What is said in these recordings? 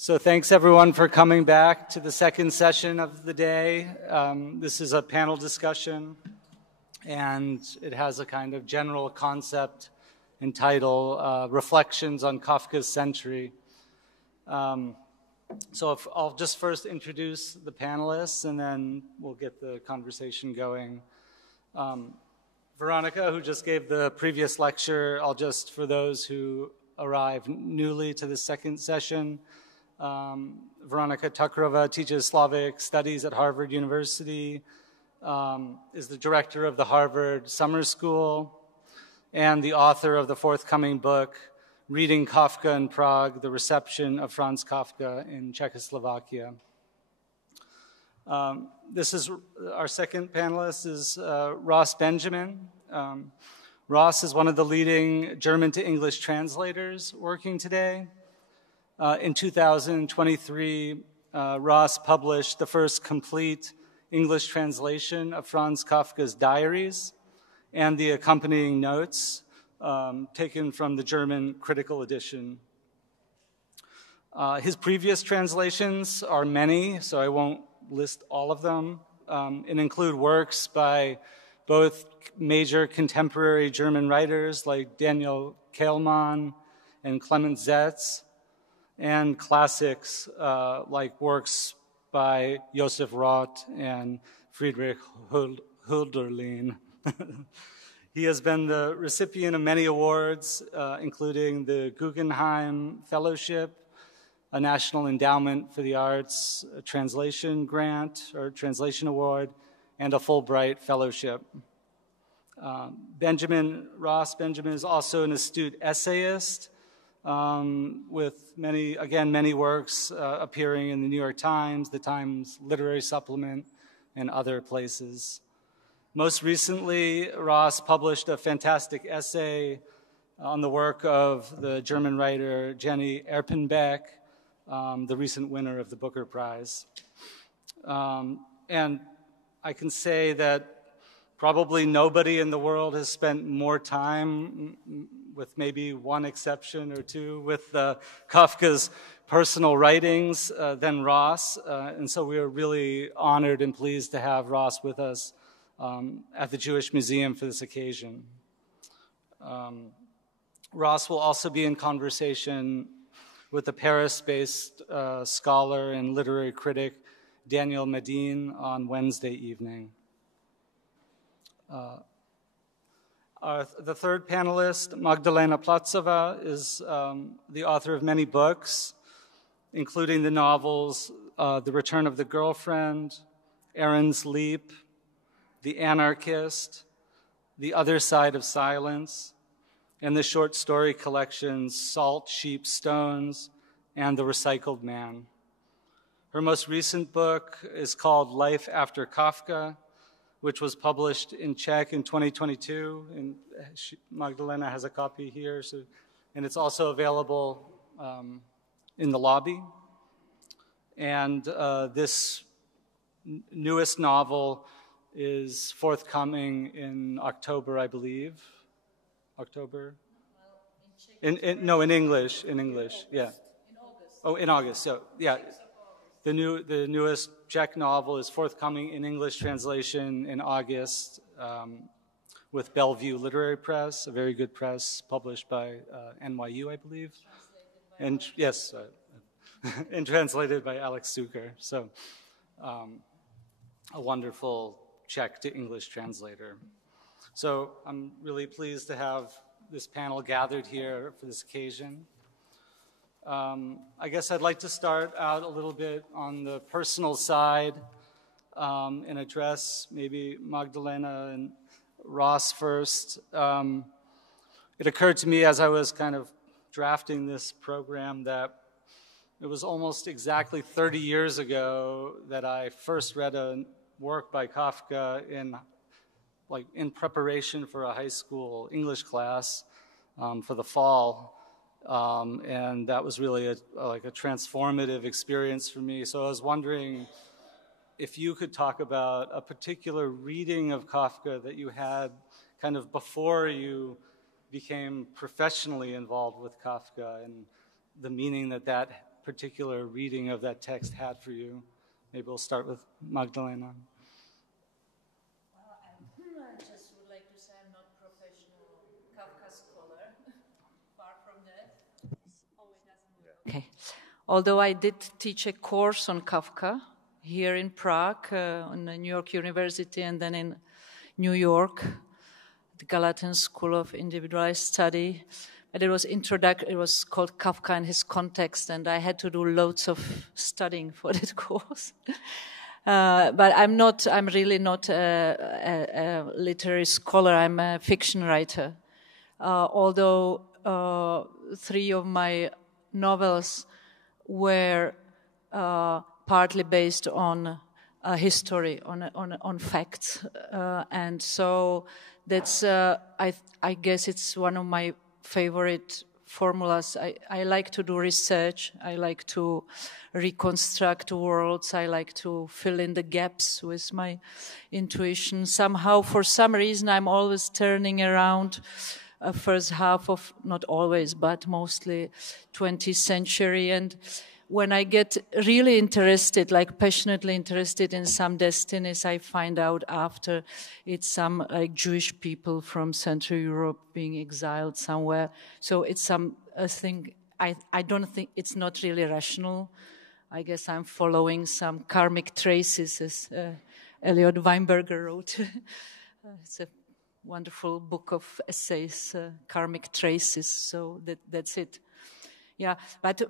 So thanks everyone for coming back to the second session of the day. This is a panel discussion, and it has a kind of general concept and title, Reflections on Kafka's Century. So I'll just first introduce the panelists, and then we'll get the conversation going. Veronika, who just gave the previous lecture, I'll just, for those who arrived newly to the second session, Veronika Tuckerová teaches Slavic Studies at Harvard University, is the director of the Harvard Summer School, and the author of the forthcoming book, Reading Kafka in Prague, The Reception of Franz Kafka in Czechoslovakia. This is our second panelist is Ross Benjamin. Ross is one of the leading German to English translators working today. In 2023, Ross published the first complete English translation of Franz Kafka's diaries and the accompanying notes taken from the German critical edition. His previous translations are many, so I won't list all of them, and include works by both major contemporary German writers like Daniel Kehlmann and Clemens Zetz, and classics like works by Josef Roth and Friedrich Hölderlin. He has been the recipient of many awards, including the Guggenheim Fellowship, a National Endowment for the Arts, a translation grant or translation award, and a Fulbright Fellowship. Ross Benjamin is also an astute essayist, with many works appearing in the New York Times, the Times Literary Supplement, and other places. Most recently, Ross published a fantastic essay on the work of the German writer Jenny Erpenbeck, the recent winner of the Booker Prize. And I can say that probably nobody in the world has spent more time, with maybe one exception or two, with Kafka's personal writings than Ross. And so we are really honored and pleased to have Ross with us at the Jewish Museum for this occasion. Ross will also be in conversation with the Paris-based scholar and literary critic Daniel Medin on Wednesday evening. The third panelist, Magdalena Platzová, is the author of many books, including the novels The Return of the Girlfriend, Aaron's Leap, The Anarchist, The Other Side of Silence, and the short story collections Salt, Sheep, Stones, and The Recycled Man. Her most recent book is called Life After Kafka, which was published in Czech in 2022, and Magdalena has a copy here, and it's also available in the lobby. And this newest novel is forthcoming in October, I believe. October? In English, yeah. In August. Oh, in August, so yeah. The newest Czech novel is forthcoming in English translation in August with Bellevue Literary Press, a very good press published by NYU, I believe. And yes, and translated by Alex Zucker. So a wonderful Czech to English translator. So I'm really pleased to have this panel gathered here for this occasion. I guess I'd like to start out a little bit on the personal side and address maybe Magdalena and Ross first. It occurred to me as I was kind of drafting this program that it was almost exactly 30 years ago that I first read a work by Kafka in preparation for a high school English class for the fall. And that was really a transformative experience for me. So I was wondering if you could talk about a particular reading of Kafka that you had kind of before you became professionally involved with Kafka and the meaning that particular reading of that text had for you. Maybe we'll start with Magdalena. Well, I just would like to say I'm not a professional Kafka scholar. Far from that. Oh, it doesn't work. Okay. Although I did teach a course on Kafka here in Prague, on the New York University, and then in New York, the Gallatin School of Individualized Study. But it was it was called Kafka and His Context, and I had to do loads of studying for that course. But I'm really not a literary scholar. I'm a fiction writer. Although 3 of my novels were partly based on history, on facts, and so that's I guess it's one of my favorite formulas. I like to do research. I like to reconstruct worlds. I like to fill in the gaps with my intuition. Somehow, for some reason, I'm always turning around first half of, not always, but mostly 20th century. And when I get really interested, like passionately interested in some destinies, I find out after it's some like Jewish people from Central Europe being exiled somewhere. So it's a thing, I don't think, it's not really rational. I guess I'm following some karmic traces, as Elliot Weinberger wrote. It's a wonderful book of essays, Karmic Traces, so that's it. Yeah, but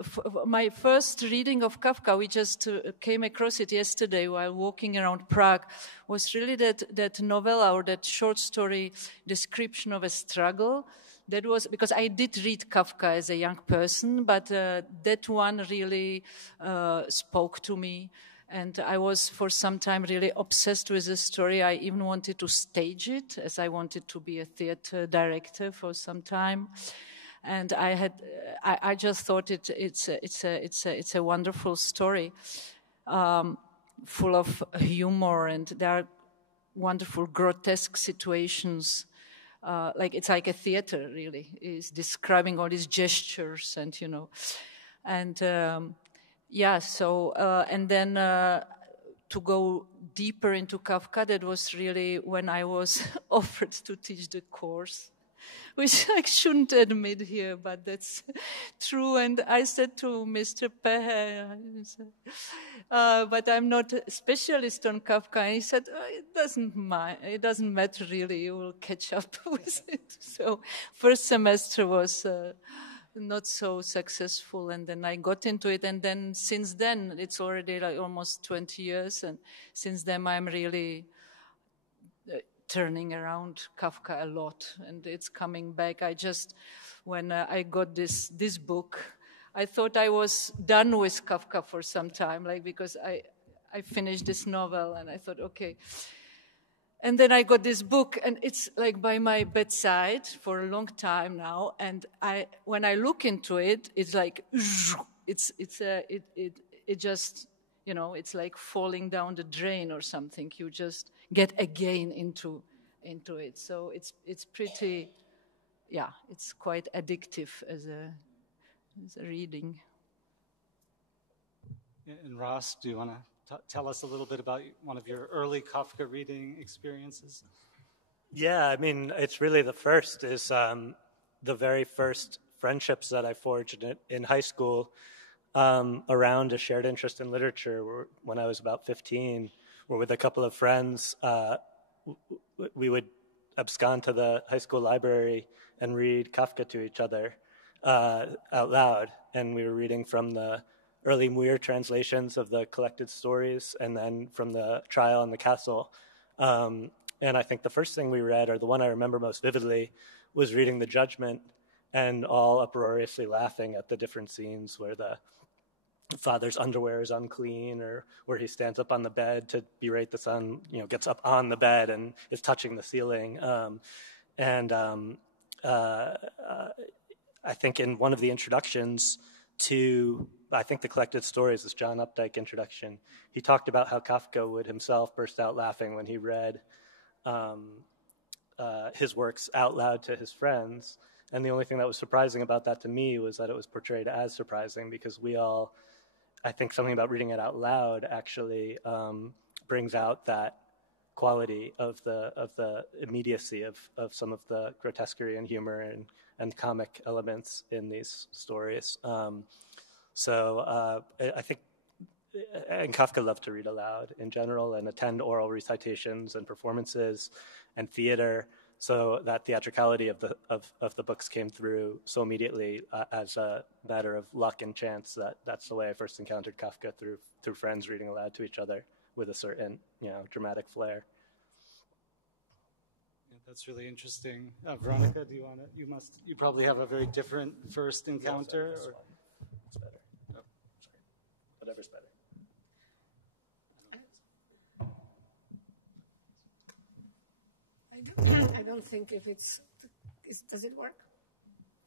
my first reading of Kafka, we just came across it yesterday while walking around Prague, was really that novella or that short story description of a struggle. That was, because I did read Kafka as a young person, but that one really spoke to me. And I was for some time really obsessed with the story. I even wanted to stage it, as I wanted to be a theater director for some time. And I just thought it's a wonderful story, full of humor, and there are wonderful grotesque situations. It's like a theater, really. It's describing all these gestures, and and and then to go deeper into Kafka, that was really when I was offered to teach the course, which I shouldn't admit here, but that's true. And I said to Mr. Pehe, but I'm not a specialist on Kafka. And he said, it doesn't matter really, you will catch up with it. So first semester was not so successful, and then I got into it, and then since then, it's already like almost 20 years, and since then I'm really turning around Kafka a lot, and it's coming back. When I got this book, I thought I was done with Kafka for some time, because I finished this novel, and I thought, okay. And then I got this book, and it's like by my bedside for a long time now. And when I look into it, it's like it just, it's like falling down the drain or something. You just get again into it. So it's pretty, it's quite addictive as a reading. And Ross, do you want to tell us a little bit about one of your early Kafka reading experiences? Yeah, I mean, it's really the first is the very first friendships that I forged in high school around a shared interest in literature. When I was about 15, were with a couple of friends. We would abscond to the high school library and read Kafka to each other out loud. And we were reading from the early Muir translations of the collected stories, and then from the Trial in the Castle. And I think the first thing we read, or the one I remember most vividly, was reading the Judgment and all uproariously laughing at the different scenes where the father's underwear is unclean, or where he stands up on the bed to berate the son, gets up on the bed and is touching the ceiling. I think in one of the introductions to, I think the collected stories, this John Updike introduction, he talked about how Kafka would himself burst out laughing when he read his works out loud to his friends. And the only thing that was surprising about that to me was that it was portrayed as surprising, because we all I think something about reading it out loud actually brings out that quality of the immediacy of some of the grotesquerie and humor and comic elements in these stories. So I think, and Kafka loved to read aloud in general and attend oral recitations and performances and theater. So that theatricality of the books came through so immediately as a matter of luck and chance. That's the way I first encountered Kafka, through friends reading aloud to each other with a certain dramatic flair. Yeah, that's really interesting. Veronika, do you want to? You probably have a very different first encounter. Yes, it's better. Oh, sorry. Whatever's better. I don't think if does it work?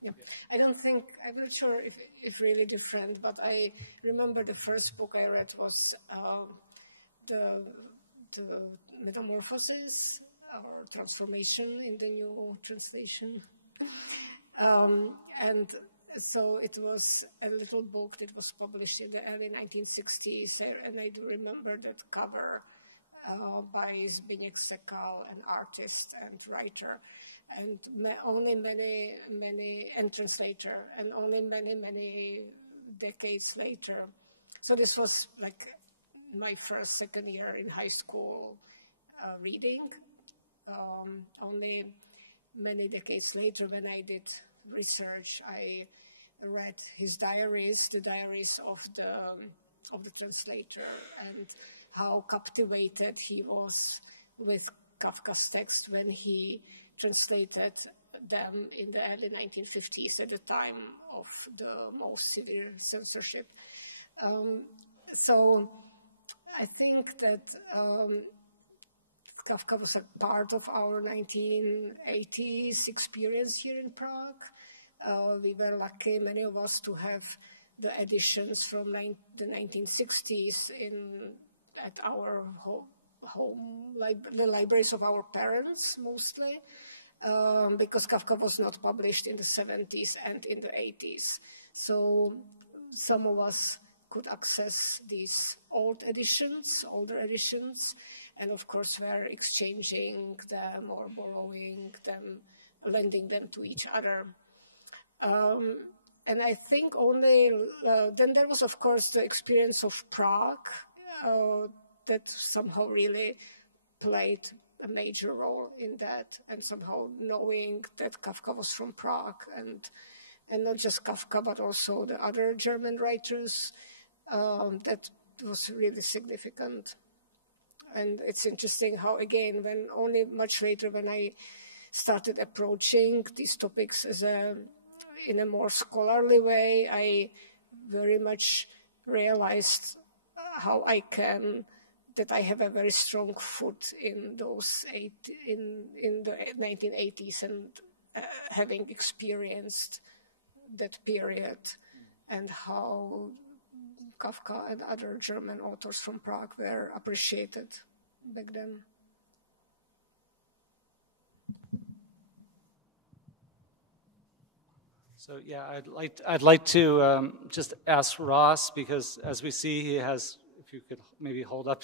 Yeah. I don't think, I'm not sure if really different, but I remember the first book I read was the Metamorphosis or Transformation in the new translation. And so it was a little book that was published in the early 1960s, and I do remember that cover by Zbigniew Sekal, an artist and writer, and and translator, and only many decades later. So this was like my second year in high school reading. Only many decades later, when I did research, I read his diaries, the diaries of the translator, and how captivated he was with Kafka's text when he translated them in the early 1950s, at the time of the most severe censorship. So I think that Kafka was a part of our 1980s experience here in Prague. We were lucky, many of us, to have the editions from the 1960s at our home, the libraries of our parents, mostly, because Kafka was not published in the 70s and in the 80s. So some of us could access these older editions, and of course were exchanging them or borrowing them, lending them to each other. And I think only, then there was of course the experience of Prague, that somehow really played a major role in that, and somehow knowing that Kafka was from Prague, and not just Kafka, but also the other German writers, that was really significant. And it's interesting how, again, when only much later, when I started approaching these topics in a more scholarly way, I very much realized how that I have a very strong foot in in the 1980s, and having experienced that period, and how Kafka and other German authors from Prague were appreciated back then. So yeah, I'd like to just ask Ross, because as we see, he has. If you could maybe hold up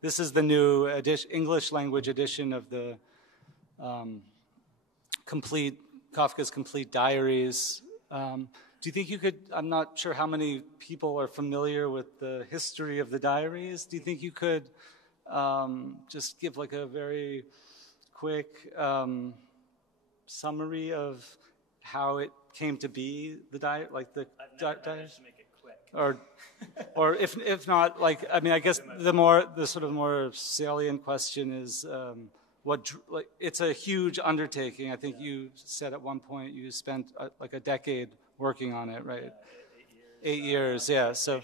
this is the new English language edition of the Kafka's complete diaries. Do you think you could, I'm not sure how many people are familiar with the history of the diaries. Do you think you could just give like a very quick summary of how it came to be, the diary, like the diaries? Or if not, like, I mean, I guess the sort of more salient question is it's a huge undertaking. I think you said at one point you spent like a decade working on it, right? Yeah, 8 years, yeah. So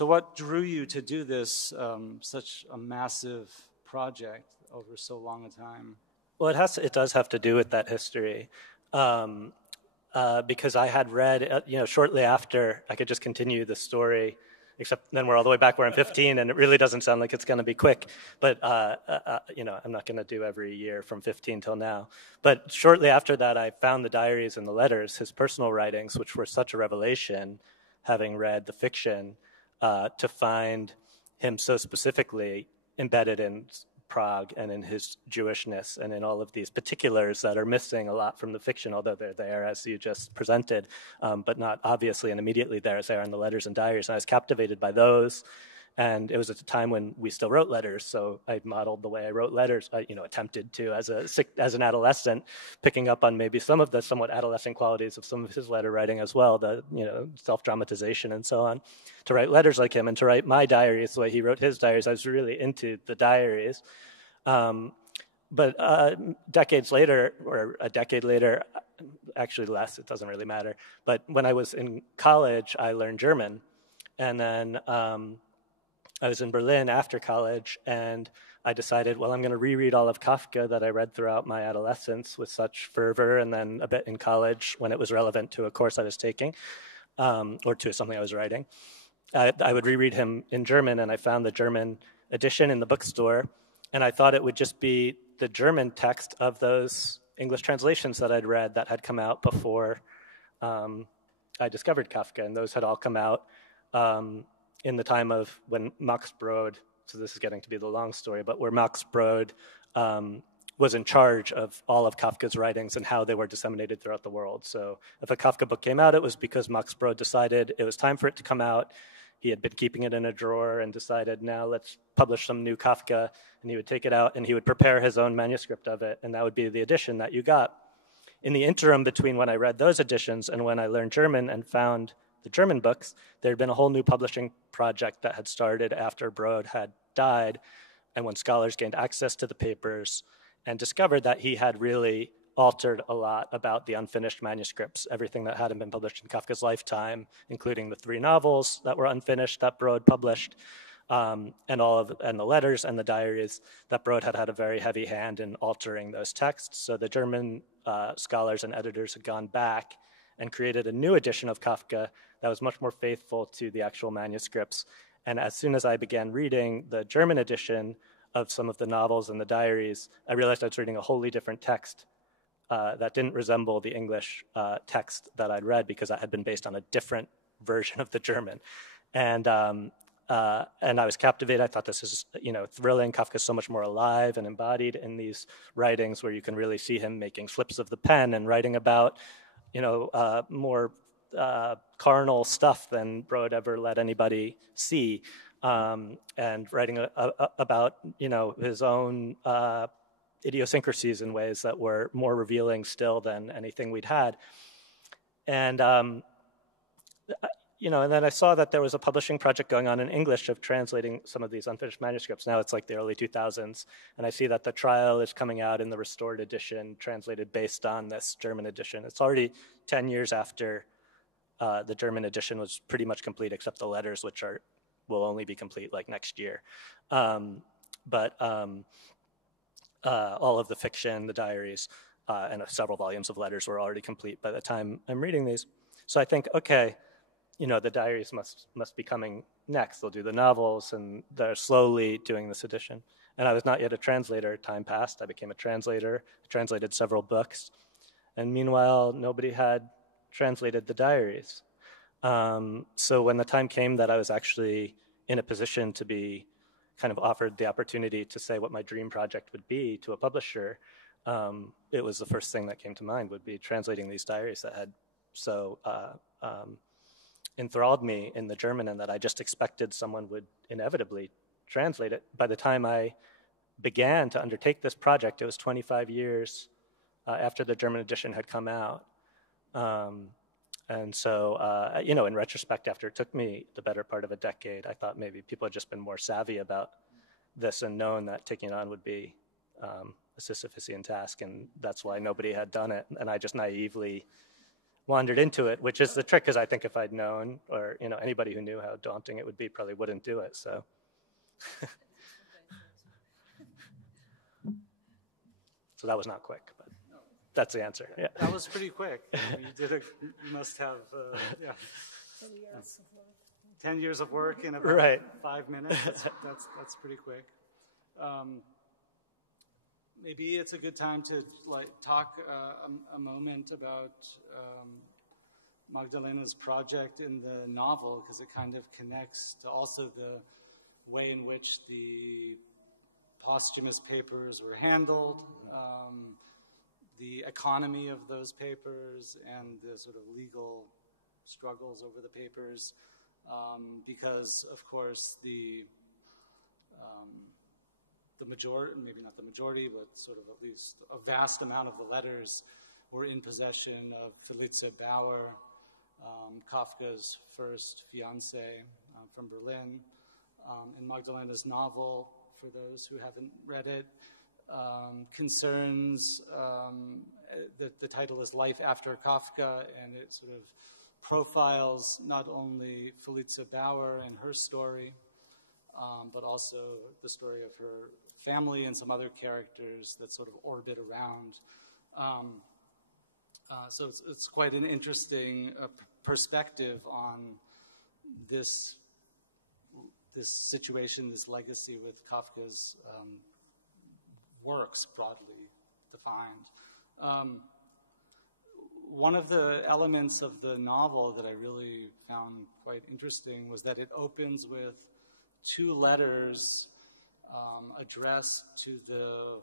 what drew you to do this, such a massive project over so long a time? Well, it does have to do with that history. Because I had read, shortly after, I could just continue the story, except then we're all the way back where I'm 15, and it really doesn't sound like it's going to be quick. But, I'm not going to do every year from 15 till now. But shortly after that, I found the diaries and the letters, his personal writings, which were such a revelation, having read the fiction. to find him so specifically embedded in Prague and in his Jewishness and in all of these particulars that are missing a lot from the fiction, although they're there as you just presented, but not obviously and immediately there as they are in the letters and diaries. And I was captivated by those. And it was at a time when we still wrote letters, so I modeled the way I wrote letters, attempted to as an adolescent, picking up on maybe some of the somewhat adolescent qualities of some of his letter writing as well, the self-dramatization and so on, to write letters like him and to write my diaries the way he wrote his diaries. I was really into the diaries. But decades later, or a decade later, actually less, it doesn't really matter, but when I was in college, I learned German. And then I was in Berlin after college, and I decided, well, I'm going to reread all of Kafka that I read throughout my adolescence with such fervor, and then a bit in college when it was relevant to a course I was taking, or to something I was writing. I would reread him in German, and I found the German edition in the bookstore, and I thought it would just be the German text of those English translations that I'd read that had come out before I discovered Kafka, and those had all come out in the time of when Max Brod, so this is getting to be the long story, but where Max Brod was in charge of all of Kafka's writings and how they were disseminated throughout the world. So if a Kafka book came out, it was because Max Brod decided it was time for it to come out. He had been keeping it in a drawer and decided, now let's publish some new Kafka, and he would take it out and he would prepare his own manuscript of it, and that would be the edition that you got. In the interim between when I read those editions and when I learned German and found the German books, there had been a whole new publishing project that had started after Brod had died, and when scholars gained access to the papers and discovered that he had really altered a lot about the unfinished manuscripts, everything that hadn't been published in Kafka's lifetime, including the 3 novels that were unfinished that Brod published, and the letters and the diaries, that Brod had had a very heavy hand in altering those texts. So the German scholars and editors had gone back and created a new edition of Kafka that was much more faithful to the actual manuscripts. And as soon as I began reading the German edition of some of the novels and the diaries, I realized I was reading a wholly different text that didn't resemble the English text that I'd read, because that had been based on a different version of the German. And I was captivated. I thought this is, thrilling. Kafka's so much more alive and embodied in these writings, where you can really see him making slips of the pen and writing about, more carnal stuff than Brod ever let anybody see, and writing about, his own idiosyncrasies in ways that were more revealing still than anything we'd had. And, and then I saw that there was a publishing project going on in English of translating some of these unfinished manuscripts. Now it's like the early 2000s, and I see that the trial is coming out in the restored edition, translated based on this German edition. It's already 10 years after the German edition was pretty much complete, except the letters, which will only be complete like next year. But all of the fiction, the diaries, and several volumes of letters were already complete by the time I'm reading these. So I think, okay, the diaries must be coming next. They'll do the novels, and they're slowly doing this edition. And I was not yet a translator. Time passed. I became a translator, translated several books. And meanwhile, nobody had translated the diaries. So when the time came that I was actually in a position to be kind of offered the opportunity to say what my dream project would be to a publisher, it was the first thing that came to mind, would be translating these diaries that had so enthralled me in the German, and that I just expected someone would inevitably translate it. By the time I began to undertake this project, it was 25 years after the German edition had come out. And so, in retrospect, after it took me the better part of a decade, I thought maybe people had just been more savvy about this and known that taking it on would be a Sisyphusian task, and that's why nobody had done it. And I just naively wandered into it, which is the trick, because I think if I'd known, or anybody who knew how daunting it would be probably wouldn't do it. So, so that was not quick, but that's the answer. Yeah, that was pretty quick. You must have 10 years of work in about 5 minutes. That's pretty quick. Maybe it's a good time to talk a moment about Magdalena's project in the novel, because it kind of connects to also the way in which the posthumous papers were handled, the economy of those papers, and the sort of legal struggles over the papers, because, of course, the majority, maybe not the majority, but sort of at least a vast amount of the letters were in possession of Felice Bauer, Kafka's first fiancée from Berlin. And Magdalena's novel, for those who haven't read it, concerns, the title is Life After Kafka, and it sort of profiles not only Felice Bauer and her story, but also the story of her family and some other characters that sort of orbit around. So it's quite an interesting perspective on this situation, this legacy with Kafka's works, broadly defined. One of the elements of the novel that I really found quite interesting was that it opens with 2 letters addressed to the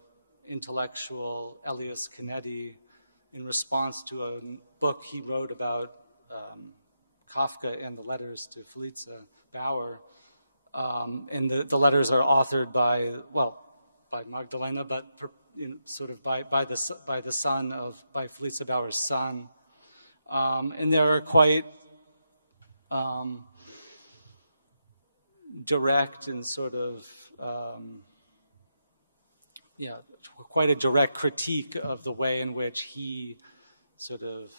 intellectual Elias Canetti in response to a book he wrote about Kafka and the letters to Felice Bauer. And the letters are authored by Magdalena, but sort of by Felice Bauer's son. And there are quite direct and sort of, quite a direct critique of the way in which he sort of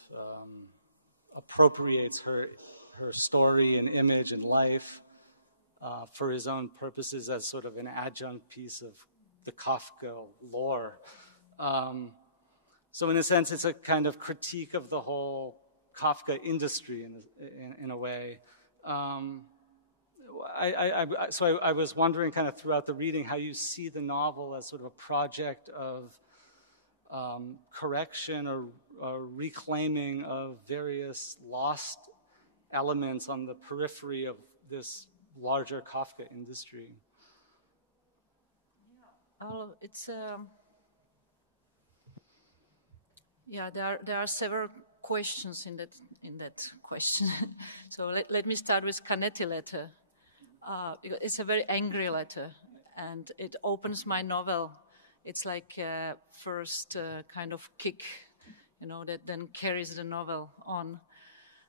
appropriates her story and image and life for his own purposes as sort of an adjunct piece of the Kafka lore. So in a sense, it's a kind of critique of the whole Kafka industry in a way. So I was wondering kind of throughout the reading how you see the novel as sort of a project of correction or reclaiming of various lost elements on the periphery of this larger Kafka industry. It's there are several questions in that question. So let me start with Canetti letter. It's a very angry letter, and it opens my novel. It's like a first kind of kick, that then carries the novel on.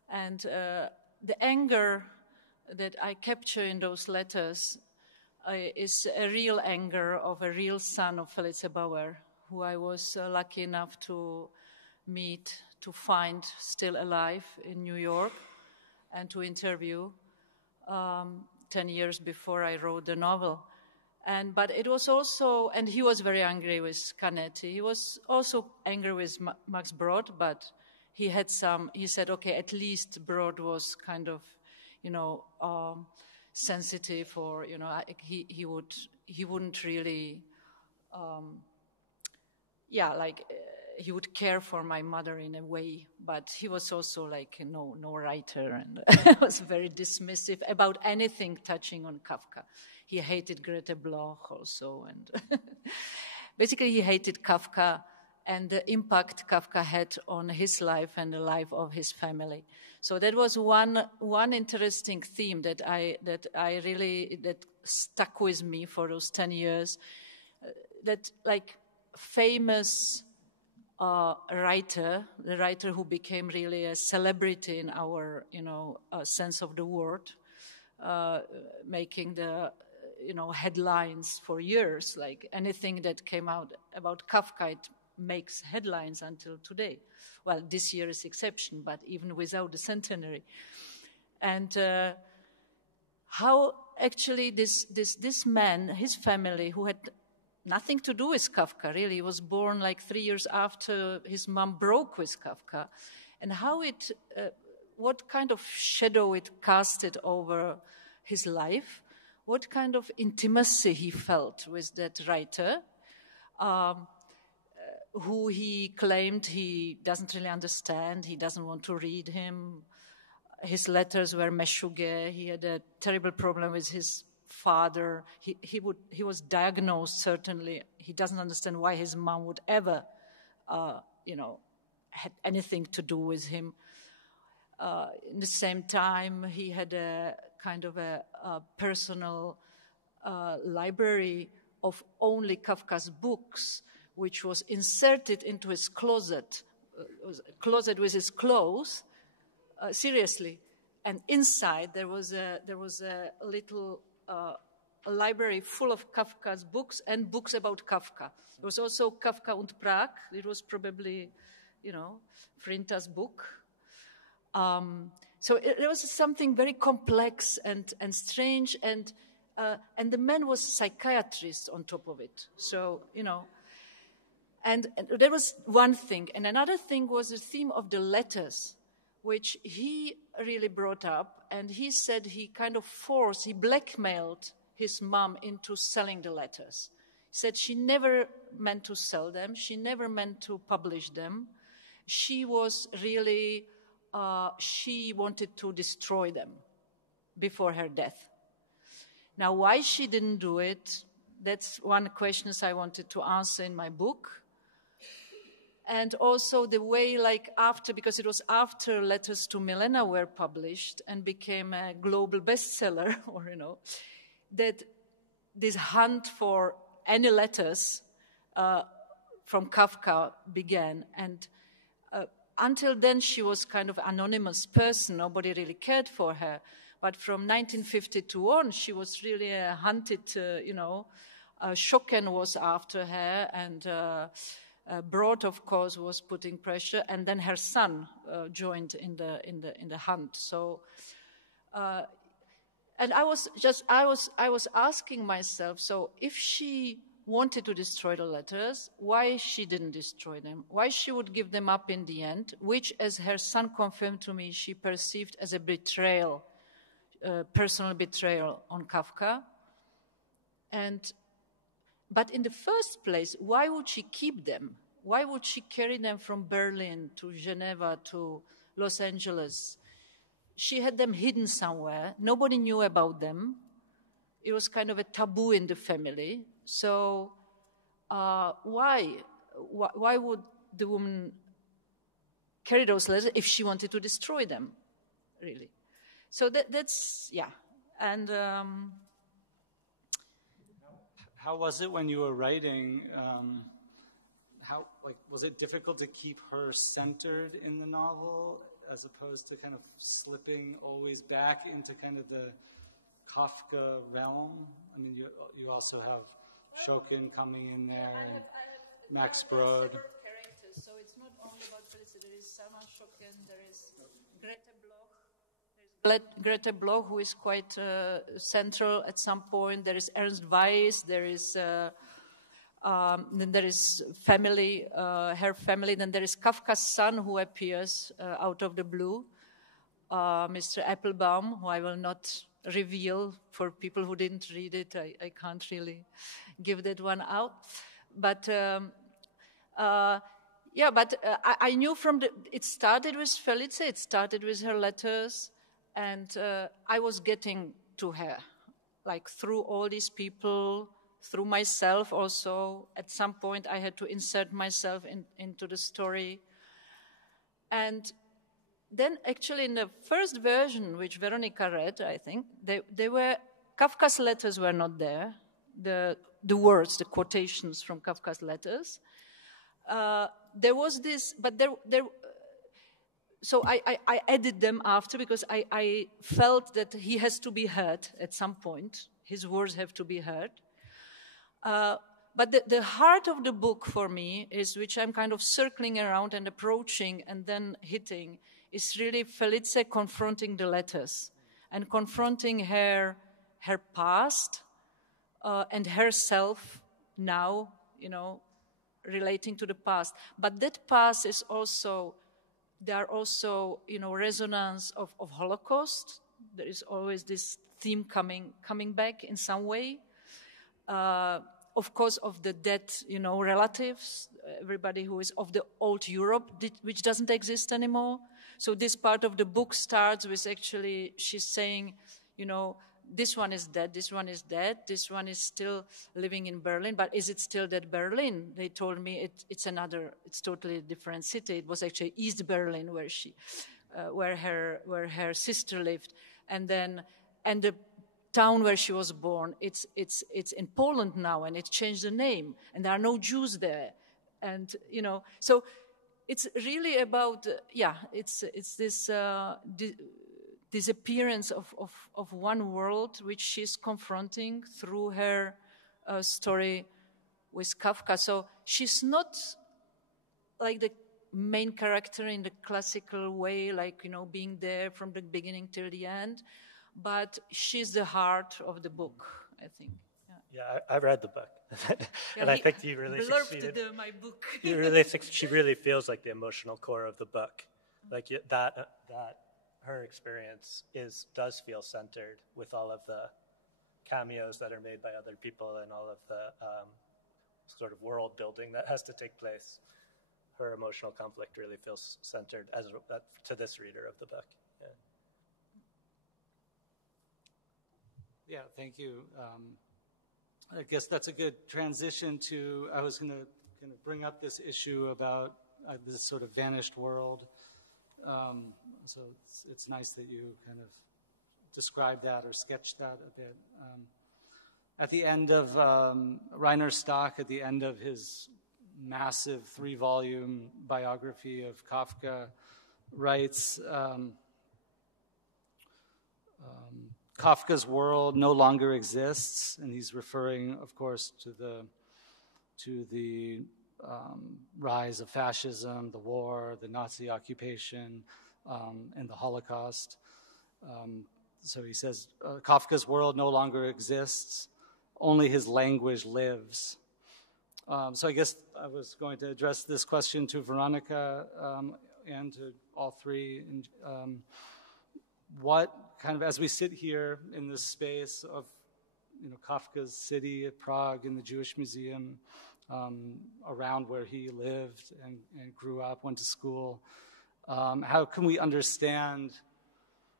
And the anger that I capture in those letters is a real anger of a real son of Felice Bauer, who I was lucky enough to meet, to find still alive in New York, and to interview 10 years before I wrote the novel. But it was also, and he was very angry with Canetti. He was also angry with Max Brod, but he said, okay, at least Brod was kind of, sensitive, or, he wouldn't really, he would care for my mother in a way, but he was also like no writer, and was very dismissive about anything touching on Kafka. He hated Grete Bloch also, and basically he hated Kafka and the impact Kafka had on his life and the life of his family. So that was one interesting theme that stuck with me for those 10 years. That like famous writer, the writer who became really a celebrity in our, sense of the word, making the, headlines for years. Like anything that came out about Kafka, it makes headlines until today. Well, this year is exception, but even without the centenary. And how actually this man, his family, who had nothing to do with Kafka, really. He was born like 3 years after his mom broke with Kafka. And how what kind of shadow it casted over his life, what kind of intimacy he felt with that writer, who he claimed he doesn't really understand. He doesn't want to read him. His letters were meshuggah. He had a terrible problem with his father. He was diagnosed, certainly. He doesn't understand why his mom would ever, had anything to do with him. In the same time, he had a kind of a personal library of only Kafka's books, which was inserted into his closet, a closet with his clothes, seriously. And inside there was a little library full of Kafka's books and books about Kafka. There was also Kafka und Prag. It was probably, Frinta's book. So it was something very complex and strange, and the man was a psychiatrist on top of it. So, and there was one thing. And another thing was the theme of the letters, which he really brought up. And he said he blackmailed his mom into selling the letters. He said she never meant to sell them. She never meant to publish them. She was really, she wanted to destroy them before her death. Now, why she didn't do it, that's one question I wanted to answer in my book. And also the way, because it was after Letters to Milena were published and became a global bestseller, that this hunt for any letters from Kafka began. And until then, she was kind of an anonymous person. Nobody really cared for her. But from 1952 on, she was really hunted, Schocken was after her, and Brod, of course, was putting pressure, and then her son joined in the hunt. So, and I was asking myself, so if she wanted to destroy the letters, why she didn't destroy them? Why she would give them up in the end, which, as her son confirmed to me, she perceived as a betrayal, personal betrayal on Kafka. But in the first place, why would she keep them? Why would she carry them from Berlin to Geneva to Los Angeles? She had them hidden somewhere. Nobody knew about them. It was kind of a taboo in the family. So why would the woman carry those letters if she wanted to destroy them, really? So that's, yeah. And how was it when you were writing? Was it difficult to keep her centered in the novel as opposed to kind of slipping always back into kind of the Kafka realm? I mean, you also have Schocken coming in there, and Max Brod. Several characters, so it's not only about Felicity. There is Salman Schocken, there is Grete Bloch, who is quite central at some point. There is Ernst Weiss. There is then there is family, her family. Then there is Kafka's son, who appears out of the blue, Mr. Applebaum, who I will not reveal for people who didn't read it. I can't really give that one out. But I knew it started with Felice. It started with her letters. And I was getting to her, through all these people, through myself also. At some point, I had to insert myself into the story. And then, actually, in the first version, which Veronika read, I think, Kafka's letters were not there. The words, the quotations from Kafka's letters. There was this, but there. So I added them after because I felt that he has to be heard at some point. His words have to be heard. But the heart of the book for me is, which I'm kind of circling around and approaching and then hitting, is really Felice confronting the letters and confronting her past and herself now, relating to the past. But that past is also... There are also, resonance of Holocaust. There is always this theme coming back in some way. of course, of the dead, relatives, everybody who is of the old Europe, which doesn't exist anymore. So this part of the book starts with actually, she's saying, this one is dead, this one is dead, this one is still living in Berlin, but is it still that Berlin? They told me it's totally a different city. It was actually East Berlin where her sister lived. And the town where she was born, it's in Poland now, and it changed the name, and there are no Jews there. And, so it's really about, it's this disappearance of one world which she's confronting through her story with Kafka. So she's not like the main character in the classical way, like, being there from the beginning till the end, but she's the heart of the book, I think. Yeah, I read the book, and I think you really succeeded. My book. She really feels like the emotional core of the book, like that her experience does feel centered with all of the cameos that are made by other people and all of the sort of world building that has to take place. Her emotional conflict really feels centered to this reader of the book. Yeah, thank you. I guess that's a good transition to, I was going to bring up this issue about this sort of vanished world. So it's nice that you kind of described that or sketched that a bit. At the end of, Rainer Stock, at the end of his massive 3-volume biography of Kafka, writes, Kafka's world no longer exists, and he's referring, of course, to the rise of fascism, the war, the Nazi occupation, and the Holocaust. So he says, Kafka's world no longer exists, only his language lives. So I guess I was going to address this question to Veronika and to all three. What kind of, as we sit here in this space of, Kafka's city at Prague, in the Jewish Museum, around where he lived and grew up, went to school, how can we understand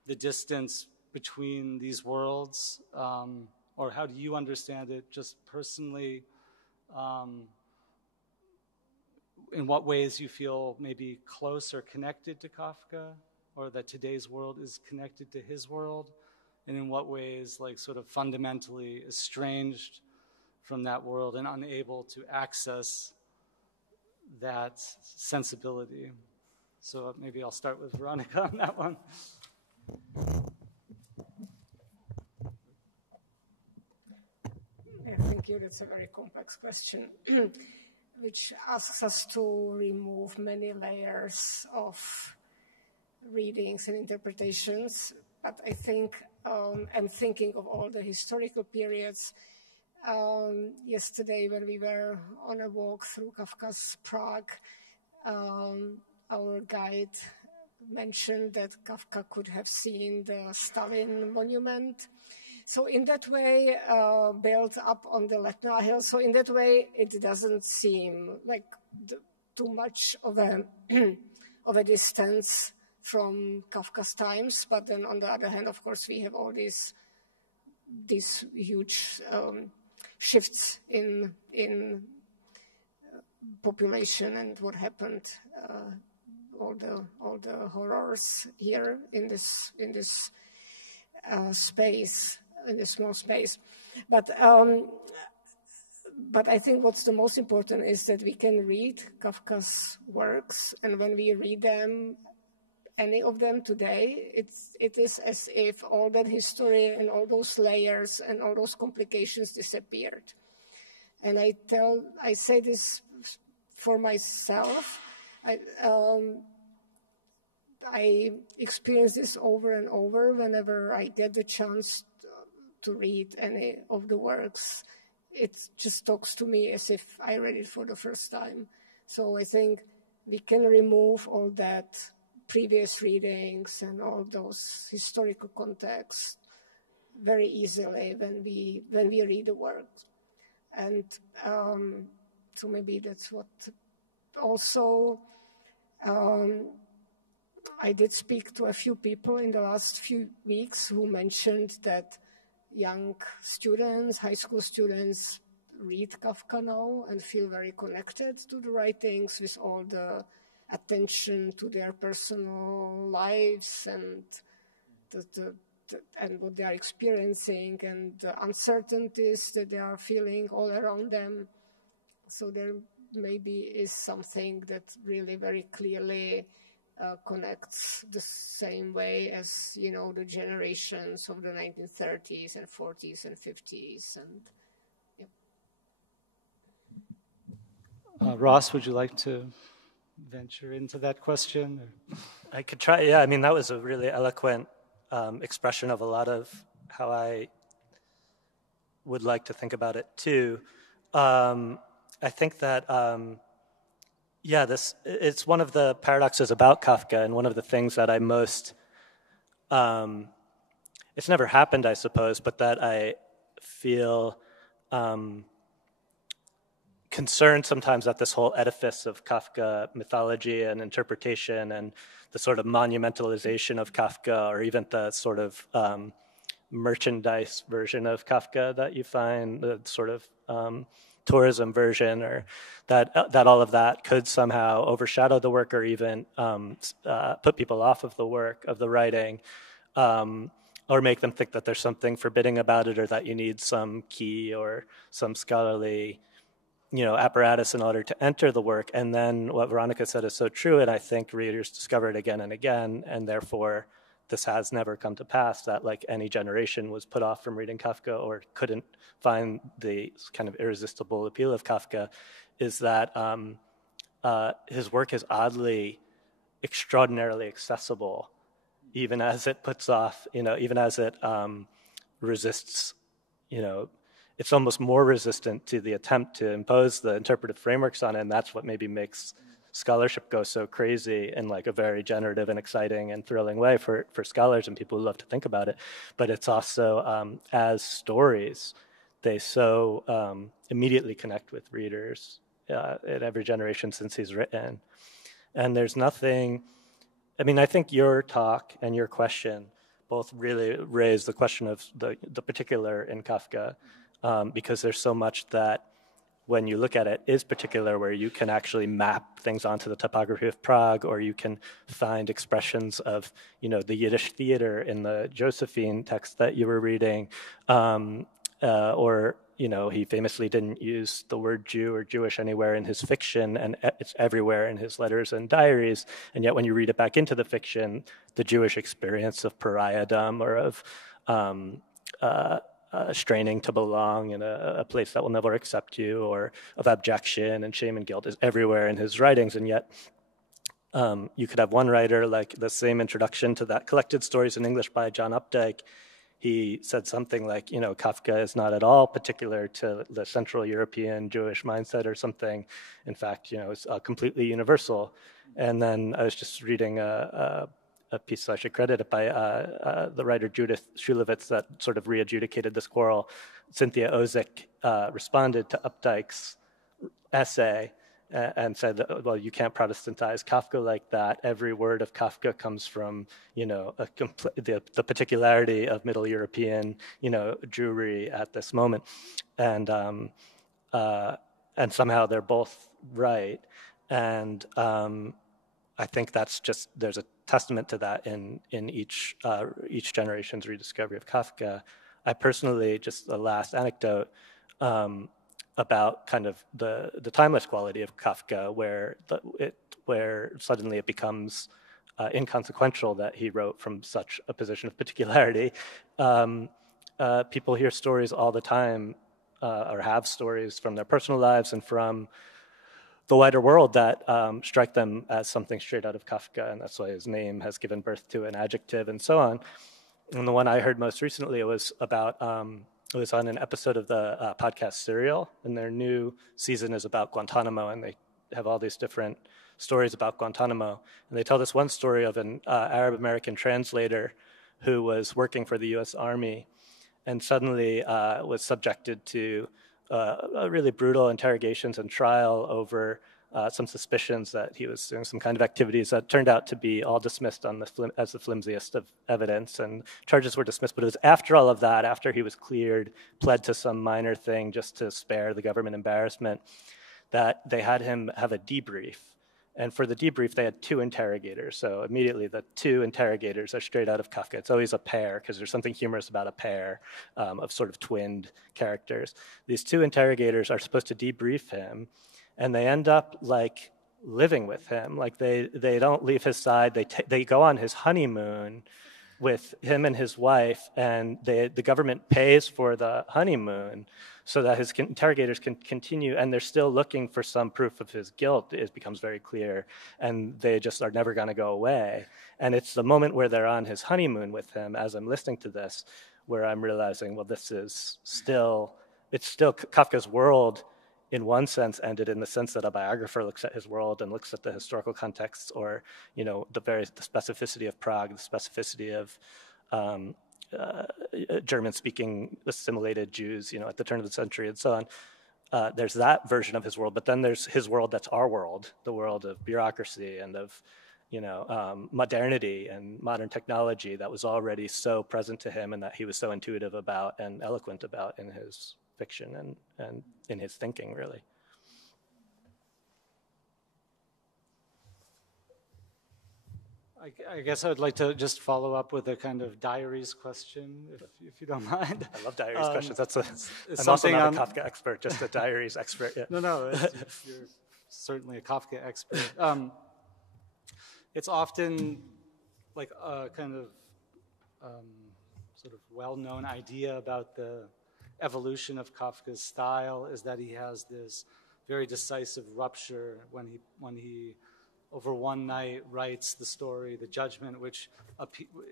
the distance between these worlds? Or how do you understand it just personally? In what ways you feel maybe close or connected to Kafka, or that today's world is connected to his world, and in what ways, like, sort of fundamentally estranged from that world and unable to access that sensibility. So maybe I'll start with Veronika on that one. Yeah, thank you. That's a very complex question, which asks us to remove many layers of readings and interpretations. But I think, and thinking of all the historical periods, yesterday when we were on a walk through Kafka's Prague, our guide mentioned that Kafka could have seen the Stalin monument. So in that way, built up on the Letna Hill, so in that way, it doesn't seem like too much of a distance from Kafka's times. But then on the other hand, of course, we have all these huge shifts in population and what happened, all the horrors here in this space, in this small space. But I think what's the most important is that we can read Kafka's works, and when we read them, any of them today, it is as if all that history and all those layers and all those complications disappeared. And I say this for myself. I experience this over and over whenever I get the chance to read any of the works. It just talks to me as if I read it for the first time. So I think we can remove all that previous readings and all those historical contexts very easily when we read the work. And so maybe that's what also I did speak to a few people in the last few weeks who mentioned that young students, high school students, read Kafka now and feel very connected to the writings with all the attention to their personal lives and and what they are experiencing and the uncertainties that they are feeling all around them. So there maybe is something that really very clearly connects the same way as, you know, the generations of the 1930s and 40s and 50s. And yeah. Ross, would you like to venture into that question? Or? I could try. Yeah, I mean, that was a really eloquent expression of a lot of how I would like to think about it too. I think that, it's one of the paradoxes about Kafka, and one of the things that I most, it's never happened, I suppose, but that I feel concerned sometimes at this whole edifice of Kafka mythology and interpretation and the sort of monumentalization of Kafka, or even the sort of merchandise version of Kafka that you find, the sort of tourism version, or that all of that could somehow overshadow the work, or even put people off of the work, of the writing, or make them think that there's something forbidding about it, or that you need some key or some scholarly, apparatus in order to enter the work. And then what Veronika said is so true, and I think readers discover it again and again, and therefore this has never come to pass, that like any generation was put off from reading Kafka or couldn't find the kind of irresistible appeal of Kafka, is that his work is oddly, extraordinarily accessible, even as it puts off, even as it resists, it's almost more resistant to the attempt to impose the interpretive frameworks on it, and that's what maybe makes scholarship go so crazy in like a very generative and exciting and thrilling way for scholars and people who love to think about it. But it's also, as stories, they so immediately connect with readers in every generation since he's written. And there's nothing, I think your talk and your question both really raise the question of the particular in Kafka, because there's so much that when you look at it is particular, where you can actually map things onto the topography of Prague, or you can find expressions of, the Yiddish theater in the Josephine text that you were reading, or, he famously didn't use the word Jew or Jewish anywhere in his fiction, and it's everywhere in his letters and diaries. And yet when you read it back into the fiction, the Jewish experience of pariahdom, or of straining to belong in a place that will never accept you, or of abjection and shame and guilt, is everywhere in his writings. And yet you could have one writer, like the same introduction to that Collected Stories in English by John Updike, he said something like, Kafka is not at all particular to the Central European Jewish mindset or something. In fact, it's completely universal. And then I was just reading a piece I should credit it by the writer Judith Shulevitz that sort of re-adjudicated this quarrel. Cynthia Ozick responded to Updike's essay and said, well, you can't Protestantize Kafka like that. Every word of Kafka comes from, the particularity of Middle European, Jewry at this moment. And somehow they're both right. And I think that's just, there's a testament to that in each generation's rediscovery of Kafka. I personally, just a last anecdote about kind of the timeless quality of Kafka, where suddenly it becomes inconsequential that he wrote from such a position of particularity. People hear stories all the time, or have stories from their personal lives and from the wider world that strike them as something straight out of Kafka, and that's why his name has given birth to an adjective and so on. And the one I heard most recently was about, it was on an episode of the podcast Serial, and their new season is about Guantanamo, and they have all these different stories about Guantanamo. And they tell this one story of an Arab-American translator who was working for the U.S. Army and suddenly was subjected to really brutal interrogations and trial over some suspicions that he was doing some kind of activities that turned out to be all dismissed on as the flimsiest of evidence, and charges were dismissed. But it was after all of that, after he was cleared, pled to some minor thing just to spare the government embarrassment, that they had him have a debrief. And for the debrief, they had 2 interrogators. So immediately the 2 interrogators are straight out of Kafka. It's always a pair, because there's something humorous about a pair of sort of twinned characters. These 2 interrogators are supposed to debrief him, and they end up like living with him. Like they don't leave his side. They go on his honeymoon with him and his wife, and the government pays for the honeymoon so that his interrogators can continue, and they're still looking for some proof of his guilt. It becomes very clear, and they just are never going to go away. And it's the moment where they're on his honeymoon with him, as I'm listening to this, where I'm realizing, well, it's still Kafka's world, in one sense, ended in the sense that a biographer looks at his world and looks at the historical context, or the specificity of Prague, the specificity of German-speaking assimilated Jews, at the turn of the century, and so on. There's that version of his world, but then there's his world that's our world, the world of bureaucracy and of modernity and modern technology that was already so present to him and that he was so intuitive about and eloquent about in his fiction and in his thinking, really. I guess I would like to just follow up with a kind of diaries question, if you don't mind. I love diaries questions. I'm also not a Kafka expert, just a diaries expert. Yeah. No, you're certainly a Kafka expert. It's often like a kind of sort of well-known idea about the evolution of Kafka's style is that he has this very decisive rupture when he over one night writes the story, The Judgment, which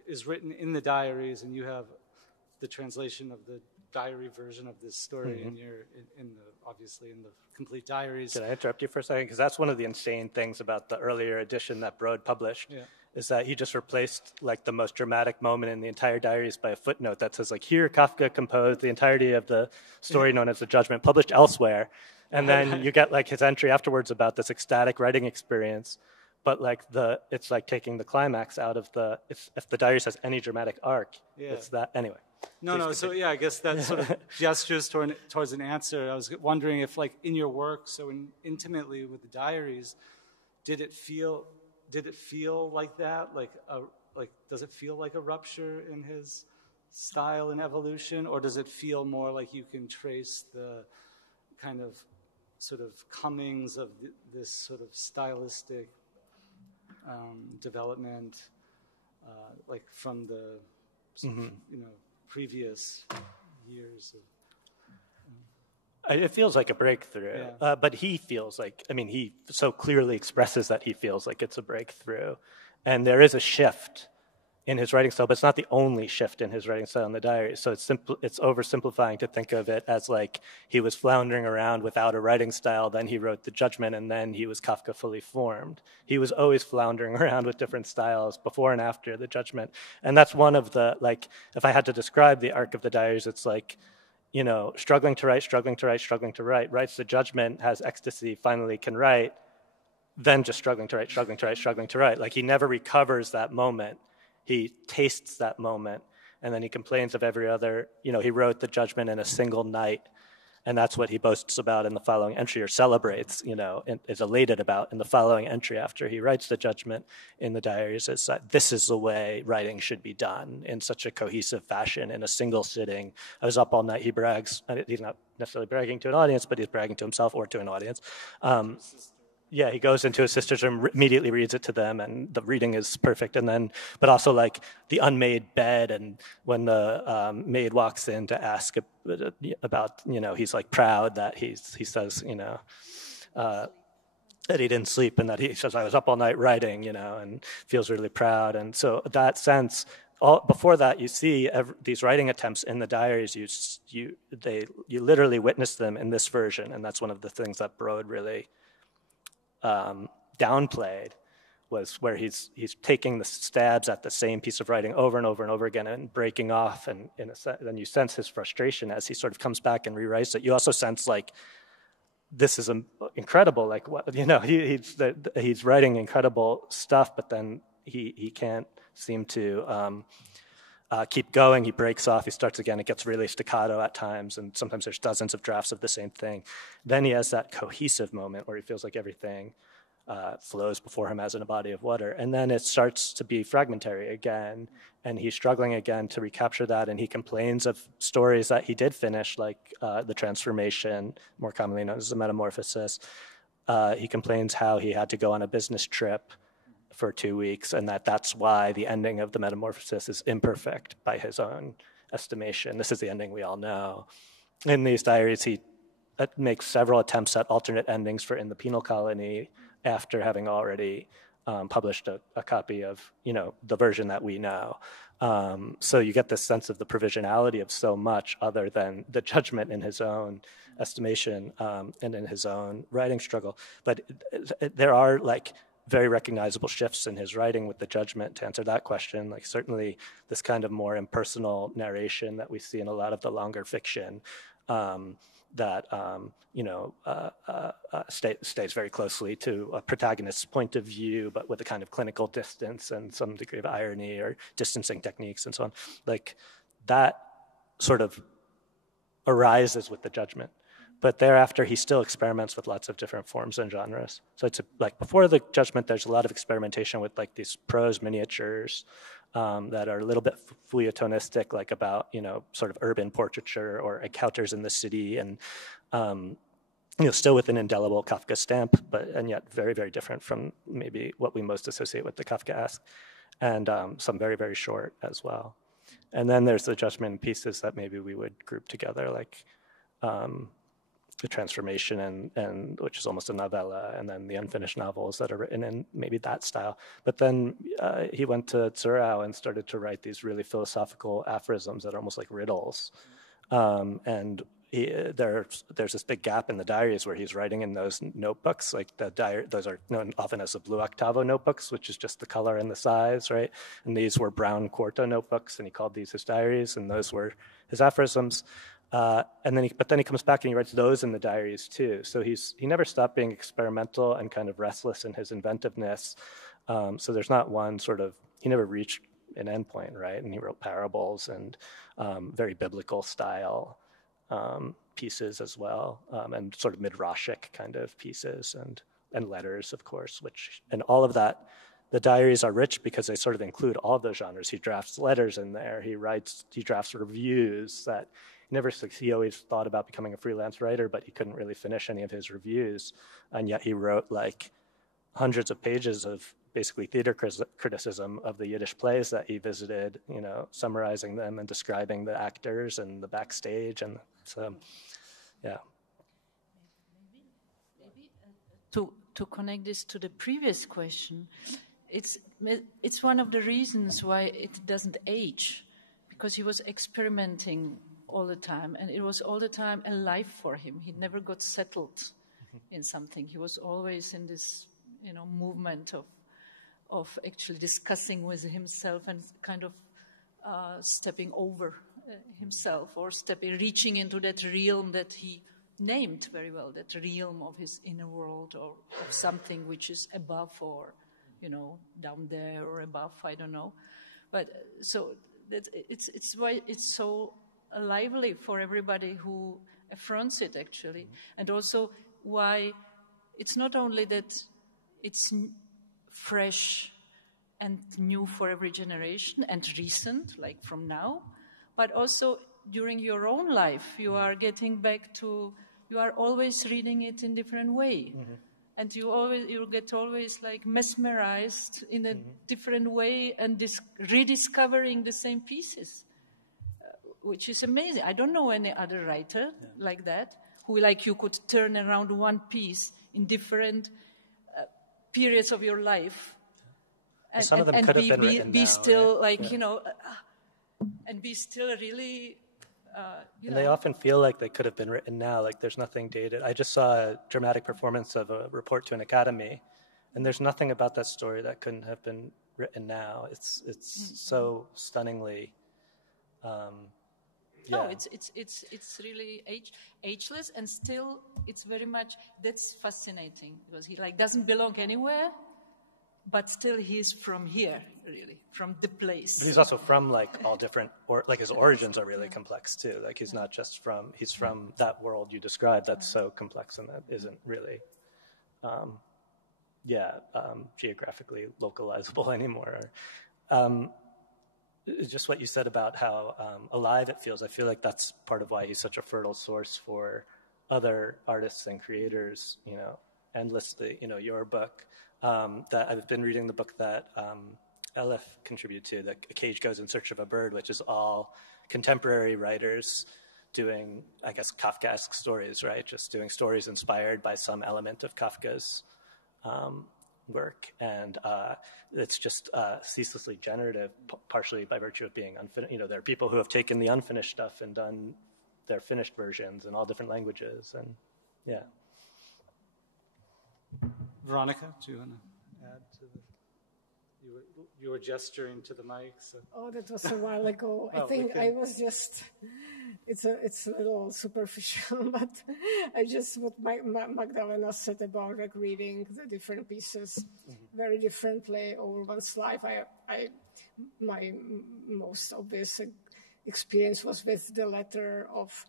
is written in the diaries, and you have the translation of the diary version of this story obviously in the complete diaries. Can I interrupt you for a second? Because that's one of the insane things about the earlier edition that Broad published. Yeah. Is that he just replaced like the most dramatic moment in the entire diaries by a footnote that says, like, here Kafka composed the entirety of the story known as The Judgment, published elsewhere. And then you get like his entry afterwards about this ecstatic writing experience. But like it's like taking the climax out of if the diaries has any dramatic arc, it's that anyway. No. So yeah, I guess that sort of gestures towards an answer. I was wondering if, like, in your work so intimately with the diaries, did it feel like that? Like does it feel like a rupture in his style and evolution, or does it feel more like you can trace the kind of sort of comings of this sort of stylistic development, like from the previous years of. It feels like a breakthrough, but he feels like, he so clearly expresses that he feels like it's a breakthrough. And there is a shift in his writing style, but it's not the only shift in his writing style in the diary. So it's oversimplifying to think of it as like he was floundering around without a writing style, then he wrote The Judgment, and then he was Kafka fully formed. He was always floundering around with different styles before and after The Judgment. And that's one of the, like, if I had to describe the arc of the diaries, it's like, struggling to write, writes The Judgment, has ecstasy, finally can write, then just struggling to write. Like, he never recovers that moment. He tastes that moment, and then he complains of every other, he wrote The Judgment in a single night, and that's what he boasts about in the following entry, or celebrates, and is elated about in the following entry after he writes The Judgment in the diaries, is that this is the way writing should be done, in such a cohesive fashion, in a single sitting. I was up all night, he brags. He's not necessarily bragging to an audience, but he's bragging to himself or to an audience. Yeah, he goes into his sister's room, immediately reads it to them, and the reading is perfect. And then, but also like the unmade bed, and when the maid walks in to ask about, he's like proud that he says, that he didn't sleep, and that he says, I was up all night writing, and feels really proud. And so that sense, before that, you see these writing attempts in the diaries. You literally witness them in this version, and that's one of the things that Broad really downplayed, was where he's taking the stabs at the same piece of writing over and over and over again and breaking off, and then you sense his frustration as he sort of comes back and rewrites it. You also sense like, this is incredible, like what, you know, he's writing incredible stuff, but then he can't seem to keep going. He breaks off, he starts again, it gets really staccato at times, and sometimes there's dozens of drafts of the same thing. Then he has that cohesive moment where he feels like everything flows before him as in a body of water. And then it starts to be fragmentary again, and he's struggling again to recapture that, and he complains of stories that he did finish, like The Transformation, more commonly known as The Metamorphosis. He complains how he had to go on a business trip for 2 weeks, and that's why the ending of The Metamorphosis is imperfect by his own estimation. This is the ending we all know. In these diaries, he makes several attempts at alternate endings for In the Penal Colony, after having already published a copy of, you know, the version that we know. So you get this sense of the provisionality of so much other than the judgment in his own estimation and in his own writing struggle. But there are like very recognizable shifts in his writing with the judgment to answer that question. Like certainly this kind of more impersonal narration that we see in a lot of the longer fiction that stays very closely to a protagonist's point of view, but with a kind of clinical distance and some degree of irony or distancing techniques and so on. Like that sort of arises with the judgment. But thereafter, he still experiments with lots of different forms and genres. So it's like before the judgment, there's a lot of experimentation with like these prose miniatures that are a little bit feuilletonistic, like about, you know, sort of urban portraiture or encounters in the city, and you know, still with an indelible Kafka stamp, and yet very, very different from maybe what we most associate with the Kafkaesque, and some very, very short as well. And then there's the judgment pieces that maybe we would group together, like The Transformation, and which is almost a novella, and then the unfinished novels that are written in maybe that style. But then he went to Zurau and started to write these really philosophical aphorisms that are almost like riddles. And there's this big gap in the diaries where he's writing in those notebooks, like those are known often as the blue octavo notebooks, which is just the color and the size, right? And these were brown quarto notebooks, and he called these his diaries, and those were his aphorisms. But then he comes back and he writes those in the diaries too. So he never stopped being experimental and kind of restless in his inventiveness. So there's not one sort of, he never reached an endpoint, right? And he wrote parables and very biblical style pieces as well, and sort of midrashic kind of pieces and letters, of course, and all of that. The diaries are rich because they sort of include all of those genres. He drafts letters in there. He drafts reviews that he always thought about becoming a freelance writer, but he couldn't really finish any of his reviews. And yet he wrote like hundreds of pages of basically theater criticism of the Yiddish plays that he visited, you know, summarizing them and describing the actors and the backstage. And so, yeah. Maybe to connect this to the previous question, it's one of the reasons why it doesn't age, because he was experimenting all the time, and it was all the time alive for him. He never got settled in something. He was always in this, you know, movement of actually discussing with himself and kind of stepping over himself, or reaching into that realm that he named very well, that realm of his inner world, or of something which is above, or, you know, down there or above, I don't know. But so it's why it's so lively for everybody who affronts it, actually. And also why it's not only that it's fresh and new for every generation and recent, like from now, but also during your own life, you are getting back to, you are always reading it in different way. Mm-hmm. And you get always like mesmerized in a different way and rediscovering the same pieces, which is amazing. I don't know any other writer like that, who like you could turn around one piece in different periods of your life. And, some of them could have been written be now, still, right? like, you know, and be still really... and they often feel like they could have been written now, like there's nothing dated. I just saw a dramatic performance of A Report to an Academy, And there's nothing about that story that couldn't have been written now. It's so stunningly. No, it's really ageless, and still it's very much, that's fascinating, because he like doesn't belong anywhere, but still he's from here, really, from the place. But he's also from like all different, like his origins are really complex too. Like he's not just from, he's from that world you described that's so complex and that isn't really, geographically localizable anymore. Just what you said about how alive it feels, I feel like that's part of why he's such a fertile source for other artists and creators, you know, endlessly. You know, your book, that I've been reading the book that Elif contributed to, that A Cage Goes in Search of a Bird, which is all contemporary writers doing, I guess, Kafkaesque stories, right? Just doing stories inspired by some element of Kafka's work, and it's just ceaselessly generative, partially by virtue of being unfinished. You know, there are people who have taken the unfinished stuff and done their finished versions in all different languages, and yeah. Veronika, do you want to add to the? You were gesturing to the mic. So. Oh, that was a while ago. I think I was just. It's a little superficial, but I just what Magdalena said about like reading the different pieces very differently over one's life. My most obvious experience was with the letter of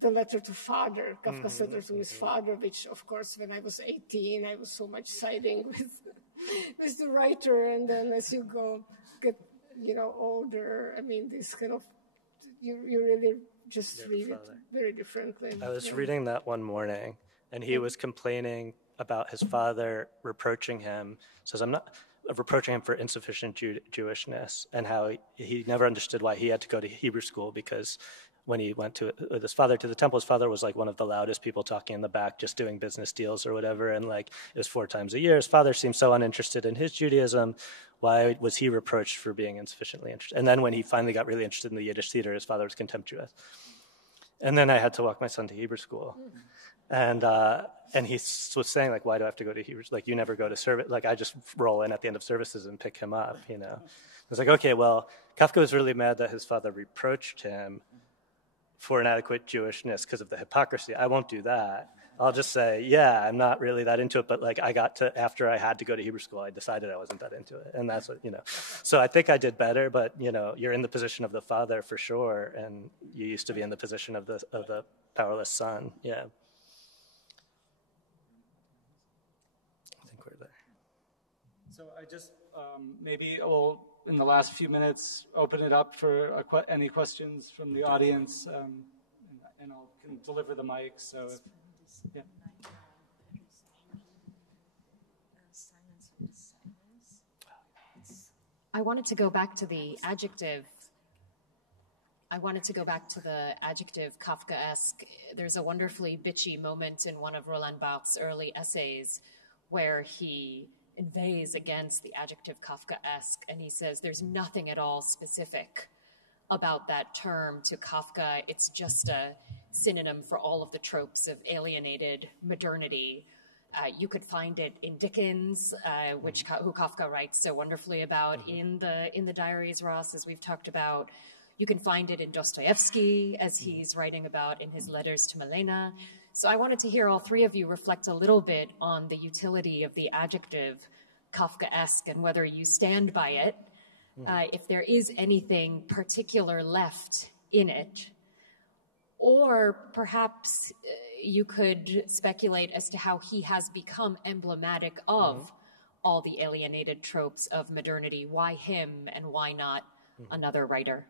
the letter to father, Kafka's letter to his father, which of course when I was 18 I was so much siding with the writer, and then as you get older, I mean this kind of. You really just read it very differently. I was reading that one morning, and he was complaining about his father reproaching him. Says, I'm not reproaching him for insufficient Jewishness, and how he never understood why he had to go to Hebrew school, because when he went with his father to the temple, his father was like one of the loudest people talking in the back, just doing business deals or whatever, and like it was 4 times a year. His father seemed so uninterested in his Judaism. Why was he reproached for being insufficiently interested? And then when he finally got really interested in the Yiddish theater, his father was contemptuous. And then I had to walk my son to Hebrew school. And he was saying, like, why do I have to go to Hebrew? Like, you never go to service. Like, I just roll in at the end of services and pick him up, you know. I was like, okay, well, Kafka was really mad that his father reproached him for inadequate Jewishness because of the hypocrisy. I won't do that. I'll just say, yeah, I'm not really that into it, but like after I had to go to Hebrew school, I decided I wasn't that into it. And that's what, So I think I did better, but, you're in the position of the father for sure, and you used to be in the position of the powerless son. Yeah. I think we're there. So I just maybe will, in the last few minutes, open it up for any questions from the audience, and I'll can deliver the mic. So, yeah. I wanted to go back to the adjective. Kafkaesque. There's a wonderfully bitchy moment in one of Roland Barthes' early essays where he inveighs against the adjective Kafkaesque, and he says there's nothing at all specific about that term to Kafka. It's just a synonym for all of the tropes of alienated modernity. You could find it in Dickens, who Kafka writes so wonderfully about in the Diaries, Ross, as we've talked about. You can find it in Dostoevsky, as he's writing about in his letters to Milena. So I wanted to hear all three of you reflect a little bit on the utility of the adjective Kafkaesque and whether you stand by it, if there is anything particular left in it. Or perhaps you could speculate as to how he has become emblematic of all the alienated tropes of modernity. Why him and why not another writer?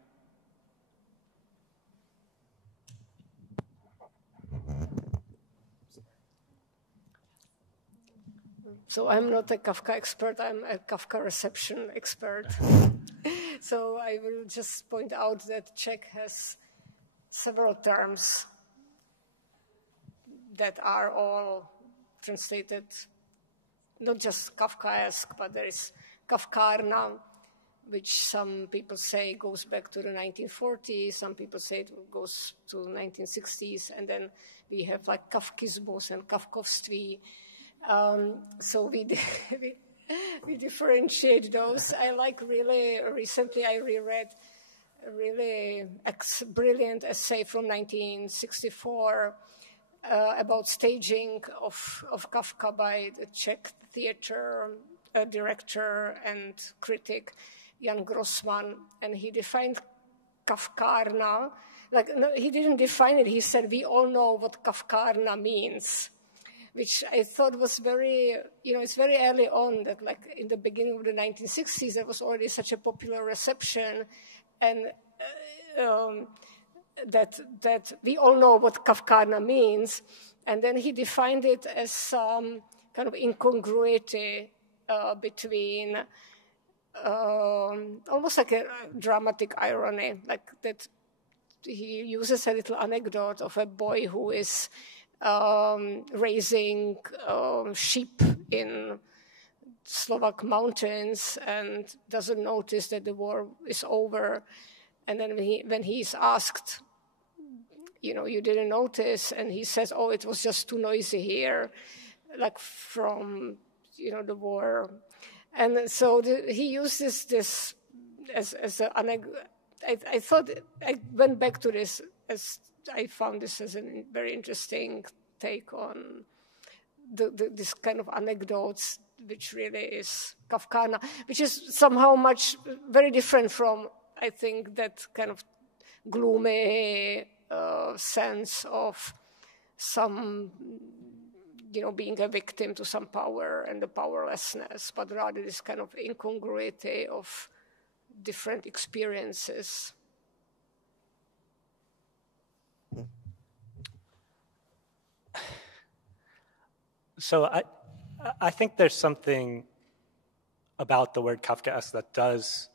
So I'm not a Kafka expert, I'm a Kafka reception expert. So I will just point out that Czech has several terms that are all translated, not just Kafkaesque, but there is Kafkarna, which some people say goes back to the 1940s, some people say it goes to 1960s, and then we have like Kafkismus and Kafkovství. So we differentiate those. I like really, recently I reread a really brilliant essay from 1964 about staging of Kafka by the Czech theater director and critic Jan Grossman, and he defined Kafkárna. No, he didn't define it. He said, we all know what Kafkárna means, which I thought was very, it's very early on that in the beginning of the 1960s, there was already such a popular reception, and that we all know what Kafkárna means. And then he defined it as some kind of incongruity between almost like a dramatic irony, like that he uses a little anecdote of a boy who is raising sheep in Slovak mountains and doesn't notice that the war is over. And then when he's asked, you didn't notice, and he says, oh, it was just too noisy here, from, the war. And so he uses this as an anecdote. I thought, I went back to this as I found this as a very interesting take on this kind of anecdotes, which really is Kafkárna, which is somehow very different from, I think, that kind of gloomy sense of some, being a victim to some power and the powerlessness, but rather this kind of incongruity of different experiences. So I think there's something about the word Kafkaesque that does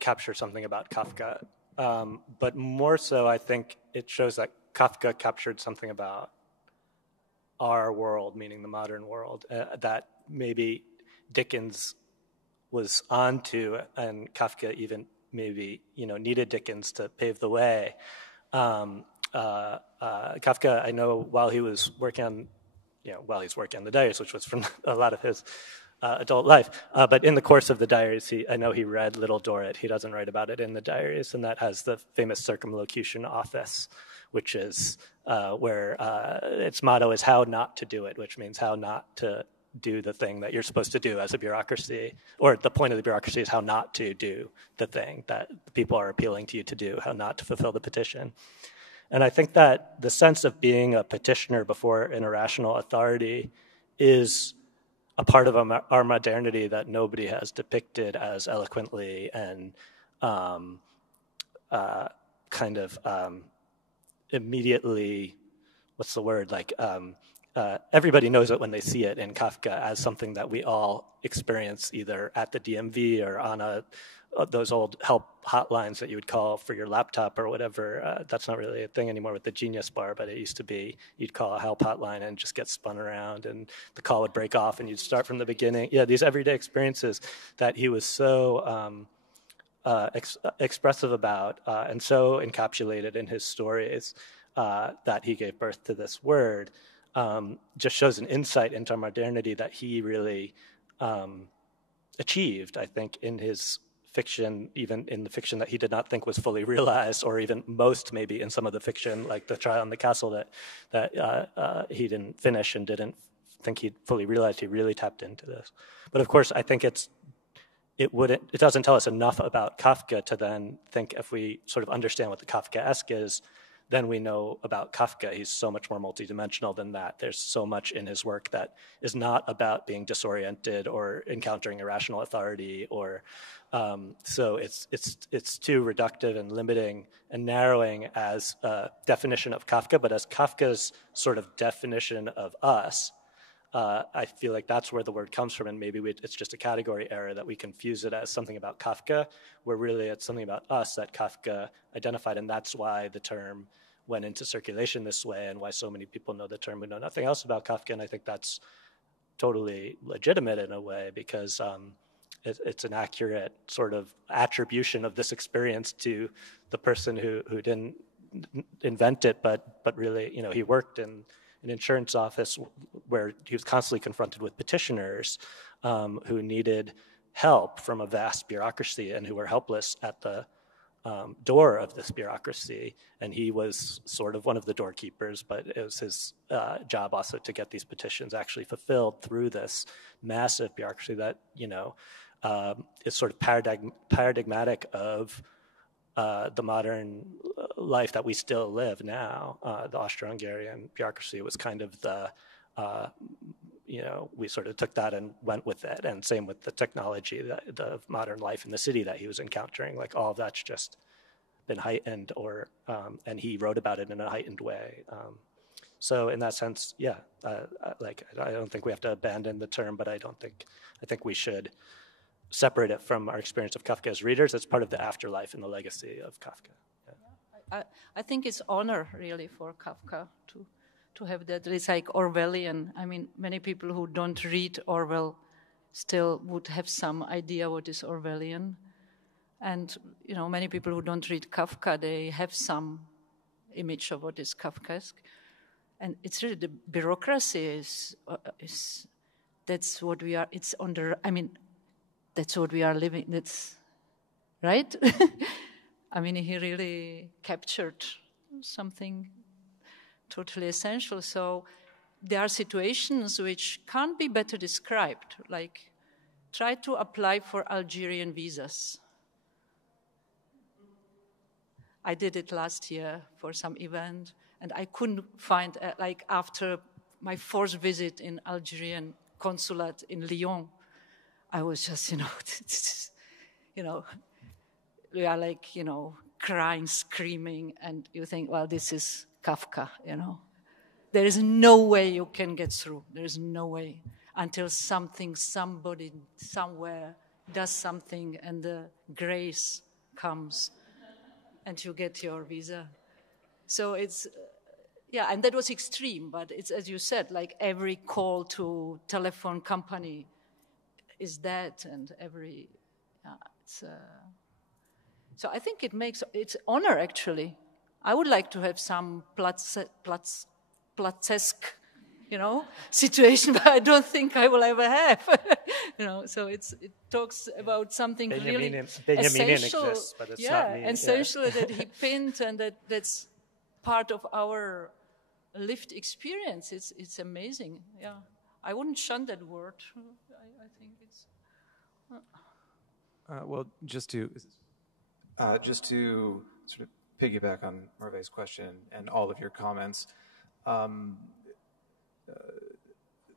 capture something about Kafka, but more so I think it shows that Kafka captured something about our world, meaning the modern world, that maybe Dickens was onto, and Kafka even maybe needed Dickens to pave the way. Kafka, I know while he's working on the diaries, which was from a lot of his adult life, but in the course of the diaries, I know he read Little Dorrit. He doesn't write about it in the diaries, and that has the famous circumlocution office, which is where its motto is how not to do it, which means how not to do the thing that you're supposed to do as a bureaucracy, or the point of the bureaucracy is how not to do the thing that people are appealing to you to do, how not to fulfill the petition. And I think that the sense of being a petitioner before an irrational authority is a part of our modernity that nobody has depicted as eloquently and immediately, everybody knows it when they see it in Kafka as something that we all experience either at the DMV or on those old help hotlines that you would call for your laptop or whatever. That's not really a thing anymore with the Genius Bar, but it used to be you'd call a help hotline and just get spun around and the call would break off and you'd start from the beginning. Yeah, these everyday experiences that he was so expressive about and so encapsulated in his stories that he gave birth to this word just shows an insight into modernity that he really achieved, I think, in his fiction, even in the fiction that he did not think was fully realized, or even most maybe in some of the fiction, like The Trial in the Castle, that he didn't finish and didn't think he'd fully realized. He really tapped into this. But of course, I think it doesn't tell us enough about Kafka to then think if we sort of understand what the Kafkaesque is, then we know about Kafka. He's so much more multidimensional than that. There's so much in his work that is not about being disoriented or encountering irrational authority, or so it's too reductive and limiting and narrowing as a definition of Kafka, but as Kafka's sort of definition of us. I feel like that's where the word comes from, and maybe it's just a category error that we confuse it as something about Kafka, where really it's something about us that Kafka identified, and that's why the term went into circulation this way, and why so many people know the term who know nothing else about Kafka, and I think that's totally legitimate in a way, because it's an accurate sort of attribution of this experience to the person who didn't invent it, but really, he worked in an insurance office where he was constantly confronted with petitioners who needed help from a vast bureaucracy and who were helpless at the door of this bureaucracy. And he was sort of one of the doorkeepers, but it was his job also to get these petitions actually fulfilled through this massive bureaucracy that, is sort of paradigmatic of the modern life that we still live now. The Austro-Hungarian bureaucracy was kind of the, we sort of took that and went with it. And same with the technology, the modern life in the city that he was encountering. Like all of that's just been heightened, and he wrote about it in a heightened way. So in that sense, I don't think we have to abandon the term, but I think we should separate it from our experience of Kafka as readers. It's part of the afterlife and the legacy of Kafka. Yeah. I think it's honor really for Kafka to have that. It's like Orwellian. I mean, many people who don't read Orwell still would have some idea what is Orwellian. And, many people who don't read Kafka, they have some image of what is Kafkaesque. And it's really the bureaucracy is that's what we are, that's what we are living, that's, right? I mean, he really captured something totally essential. So there are situations which can't be better described, like try to apply for Algerian visas. I did it last year for some event, and I couldn't find, after my 4th visit in Algerian consulate in Lyon, I was just, we are like, crying, screaming, and you think, well, this is Kafka, There is no way you can get through. There is no way until somebody, somewhere does something and the grace comes and you get your visa. So it's, and that was extreme, but it's, as you said, like every call to telephone company is that, and every, so I think it's honor, actually. I would like to have some Platzesque, situation, but I don't think I will ever have. So it talks about something really essential. Exists, but it's not me. Essential that he pinned, and that's part of our lived experience. It's amazing. Yeah, I wouldn't shun that word. I think it's. Well, just to sort of piggyback on Merve's question and all of your comments.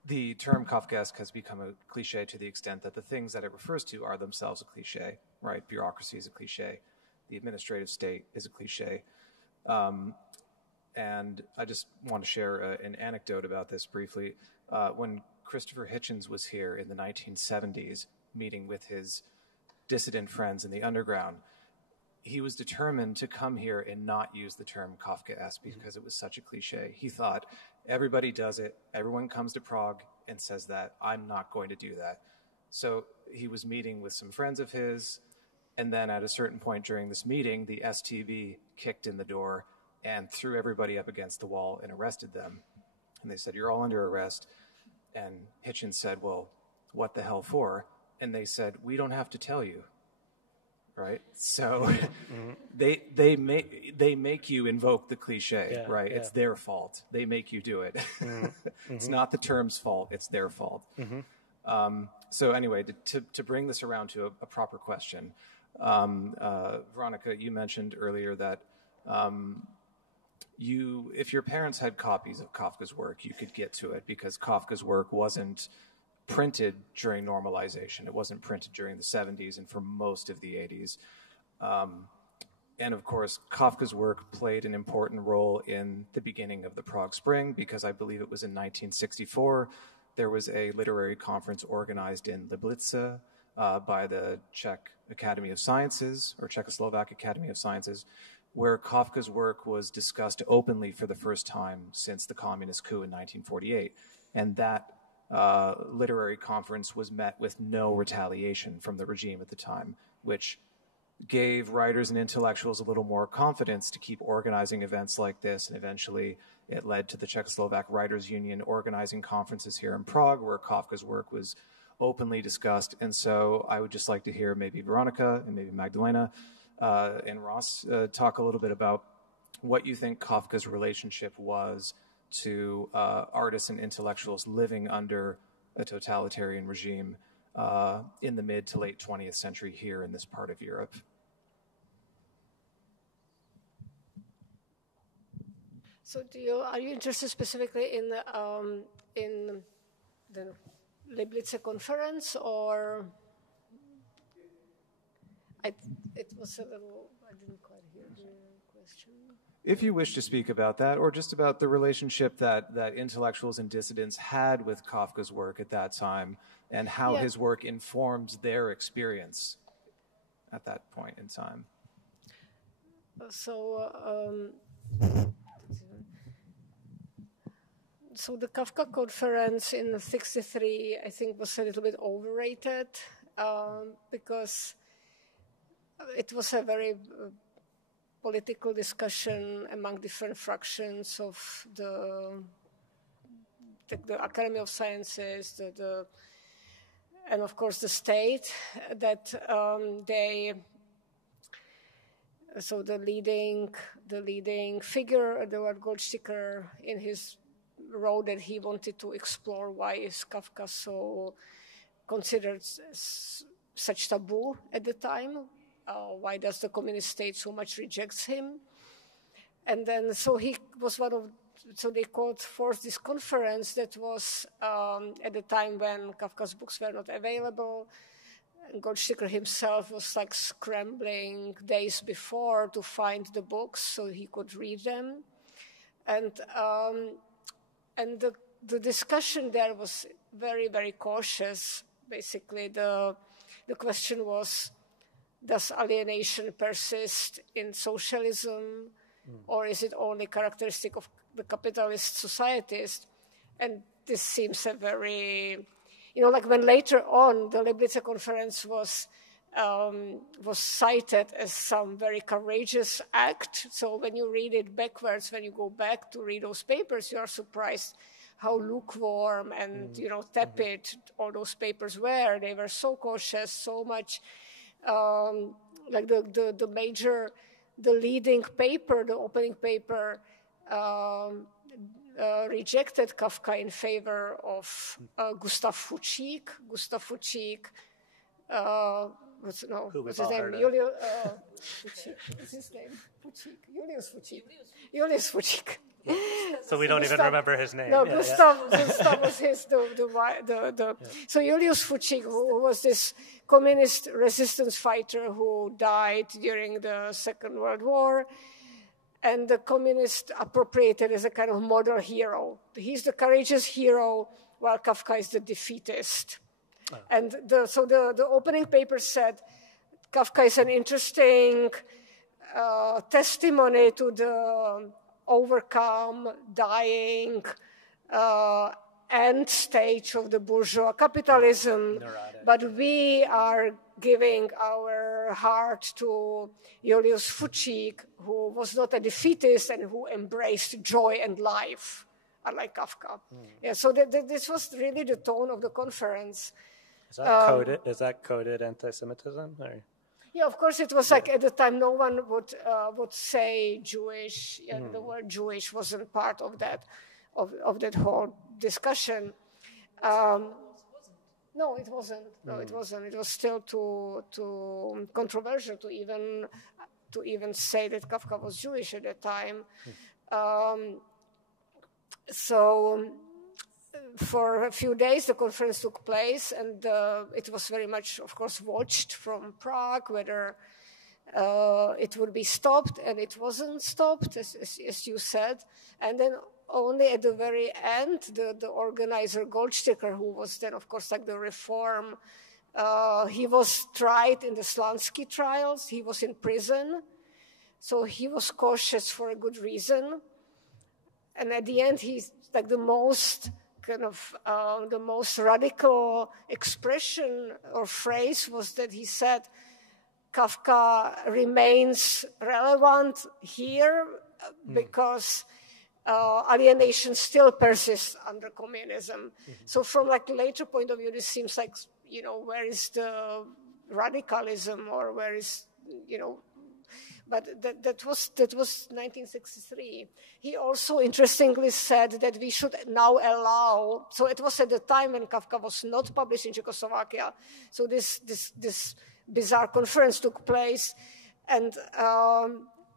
The term Kafkaesque has become a cliche to the extent that the things that it refers to are themselves a cliche, right? Bureaucracy is a cliche. The administrative state is a cliche. And I just want to share an anecdote about this briefly. When Christopher Hitchens was here in the 1970s, meeting with his dissident friends in the underground, he was determined to come here and not use the term Kafkaesque because it was such a cliche. He thought, everybody does it. Everyone comes to Prague and says that. I'm not going to do that. So he was meeting with some friends of his, and then at a certain point during this meeting, the STB kicked in the door and threw everybody up against the wall and arrested them. And they said, you're all under arrest. And Hitchens said, well, what the hell for? And they said, we don't have to tell you. Right, so they make you invoke the cliche, right? Yeah. It's their fault. They make you do it. It's not the term's fault. It's their fault. So anyway, to bring this around to a proper question, Veronika, you mentioned earlier that if your parents had copies of Kafka's work, you could get to it because Kafka's work wasn't printed during normalization. It wasn't printed during the 70s and for most of the 80s. And of course, Kafka's work played an important role in the beginning of the Prague Spring because I believe it was in 1964. There was a literary conference organized in Liblice by the Czech Academy of Sciences, or Czechoslovak Academy of Sciences, where Kafka's work was discussed openly for the first time since the communist coup in 1948. And that literary conference was met with no retaliation from the regime at the time, which gave writers and intellectuals a little more confidence to keep organizing events like this, and eventually it led to the Czechoslovak Writers' Union organizing conferences here in Prague, where Kafka's work was openly discussed. And so I would just like to hear maybe Veronika and maybe Magdalena and Ross talk a little bit about what you think Kafka's relationship was to artists and intellectuals living under a totalitarian regime in the mid to late 20th century here in this part of Europe. So are you interested specifically in the Liblice conference, or it was a little, I didn't quite hear the question. If you wish to speak about that, or just about the relationship that intellectuals and dissidents had with Kafka's work at that time, and how his work informs their experience at that point in time. So the Kafka conference in '63, I think, was a little bit overrated because it was a very political discussion among different fractions of the Academy of Sciences, and of course the state, that so the leading figure, Eduard Goldsticker, in his wrote that he wanted to explore why is Kafka so considered such taboo at the time. Why does the communist state so much rejects him? And then so he was so they called forth this conference that was at the time when Kafka's books were not available. Goldsticker himself was like scrambling days before to find the books so he could read them. And the discussion there was very, very cautious. Basically, the question was, does alienation persist in socialism, or is it only characteristic of the capitalist societies? And this seems a very, like when later on the Liblice conference was cited as some very courageous act. So when you read it backwards, when you go back to read those papers, you are surprised how lukewarm and tepid all those papers were. They were so cautious, so much like the leading paper, the opening paper, rejected Kafka in favor of Gustav Fučík. Gustav Fučík. What's his name? What's his name? Julius Fučík. So we don't even remember his name. No, Gustav was his. So Julius Fučík, who was this communist resistance fighter who died during the Second World War, and the communists appropriated as a kind of model hero. He's the courageous hero, while Kafka is the defeatist. Oh. And the opening paper said Kafka is an interesting testimony to the overcome, dying end stage of the bourgeois capitalism, but we are giving our heart to Julius Fučík, who was not a defeatist and who embraced joy and life, unlike Kafka. Yeah, so this was really the tone of the conference. Is that coded anti-Semitism? Or? Yeah, of course it was like at the time no one would say Jewish. The word Jewish wasn't part of that whole discussion. No, it wasn't. No, it wasn't. It was still too controversial to even say that Kafka was Jewish at that time. So for a few days the conference took place, and it was very much, of course, watched from Prague whether it would be stopped, and it wasn't stopped, as you said. And then only at the very end, the organizer Goldsticker, who was then, of course, like the reform, he was tried in the Slansky trials. He was in prison, so he was cautious for a good reason. And at the end, he's like the most radical expression or phrase was that he said, Kafka remains relevant here because alienation still persists under communism. So from like later point of view, this seems like, where is the radicalism, or where is, but that was 1963. He also interestingly said that we should now allow, so it was at the time when Kafka was not published in Czechoslovakia, so this bizarre conference took place, and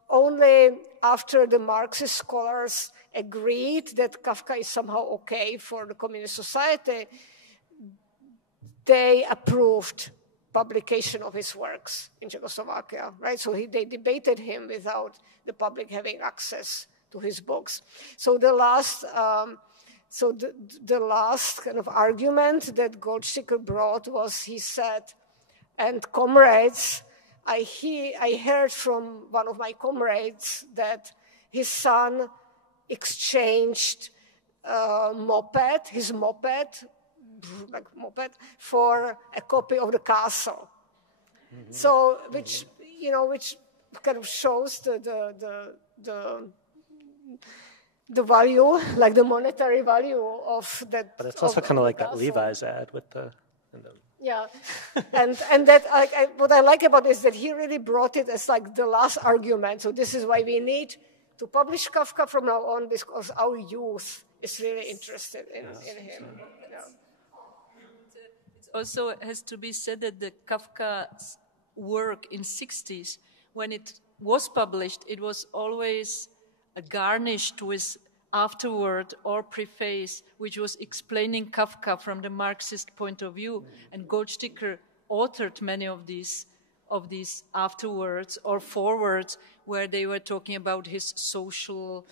only after the Marxist scholars agreed that Kafka is somehow okay for the communist society, they approved publication of his works in Czechoslovakia, right? So they debated him without the public having access to his books. So the last kind of argument that Goldsticker brought was, he said, and comrades, I heard from one of my comrades that his son exchanged his moped, for a copy of the Castle. So, which kind of shows the value, like the monetary value of that. But it's also kind of like that Levi's ad with the. Yeah, and that what I like about it is that he really brought it as like the last argument. So this is why we need to publish Kafka from now on, because our youth is really interested in him. Yeah. It also has to be said that the Kafka's work in 60s, when it was published, it was always garnished with afterword or preface, which was explaining Kafka from the Marxist point of view. And Goldsticker authored many of these afterwords or forwards, where they were talking about his socialist,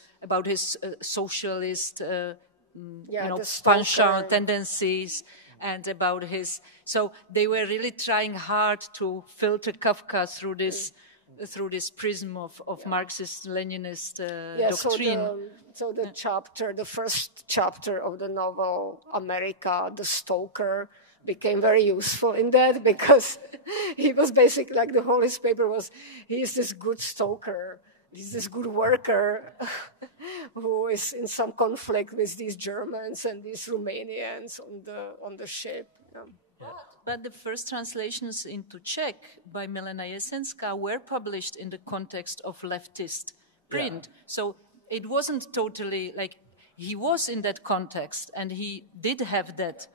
penchant tendencies, and about his. So they were really trying hard to filter Kafka through this prism of Marxist-Leninist doctrine. So the first chapter of the novel America, The Stoker, became very useful in that, because he was basically like the whole his paper was, he is this good stoker, he's this good worker who is in some conflict with these Germans and these Romanians on the ship. But the first translations into Czech by Milena Jesenska were published in the context of leftist print. Yeah. So it wasn't totally like, he was in that context, and he did have that,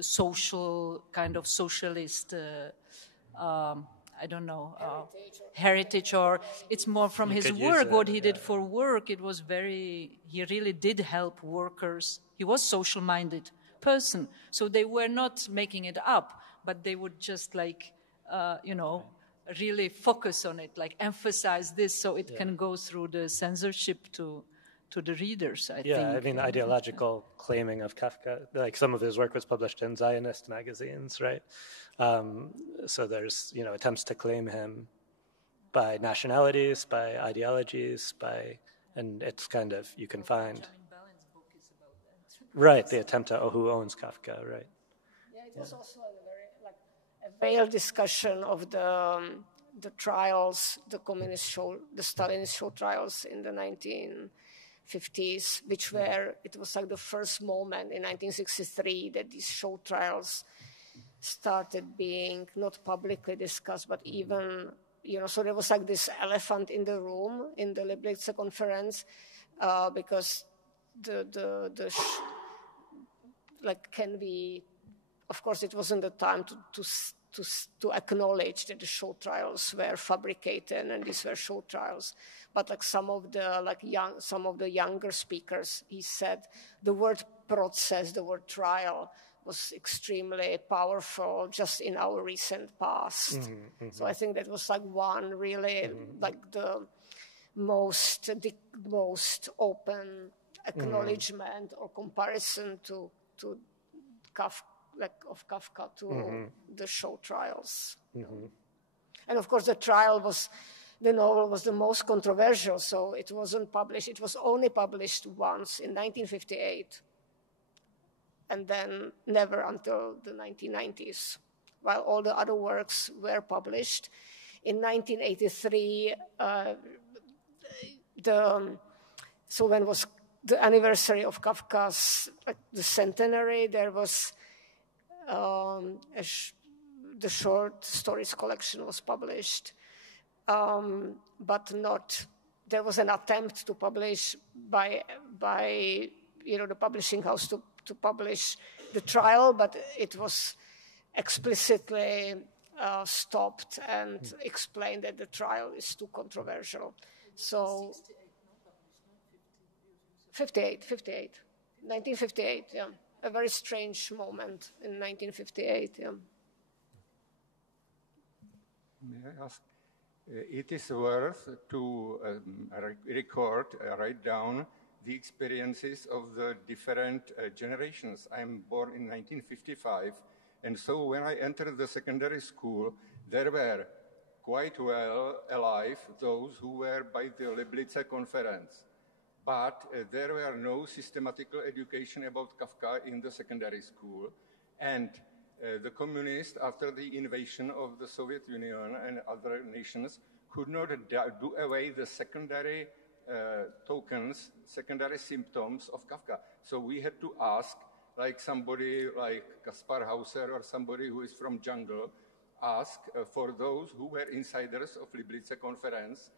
social kind of socialist, heritage, or it's more from his work, what he did for work. It was he really did help workers. He was social-minded person. So they were not making it up, but they would just really focus on it, like emphasize this so it can go through the censorship to the readers, I think. Yeah, I mean, ideological claiming of Kafka, like some of his work was published in Zionist magazines, right? So there's, attempts to claim him by nationalities, by ideologies, and it's kind of, you can find. Right, the attempt to who owns Kafka, right? Yeah, it was also a veiled discussion of the trials, the Stalinist show trials in the 1950s, which it was like the first moment in 1963 that these show trials started being not publicly discussed, but even, so there was like this elephant in the room in the Liblice conference, because of course it wasn't the time to acknowledge that the show trials were fabricated and these were show trials, but like some of the younger speakers, he said the word process, the word trial, was extremely powerful just in our recent past. Mm-hmm. So I think that was like one really like the most open acknowledgement or comparison to Kafka to the show trials. Mm-hmm. And of course the novel was the most controversial, so it wasn't published. It was only published once in 1958, and then never until the 1990s while all the other works were published. In 1983, so when was the anniversary of Kafka's, like the centenary, there was the short stories collection was published, but not. There was an attempt to publish by the publishing house to publish the trial, but it was explicitly stopped and explained that the trial is too controversial. So 1958, yeah. A very strange moment in 1958, yeah. May I ask? It is worth to write down the experiences of the different generations. I'm born in 1955, and so when I entered the secondary school, there were quite well alive those who were by the Liblice conference. But there were no systematical education about Kafka in the secondary school. And the communists, after the invasion of the Soviet Union and other nations, could not do away the secondary tokens, secondary symptoms of Kafka. So we had to ask, like somebody like Kaspar Hauser or somebody who is from jungle, ask for those who were insiders of Liblice conference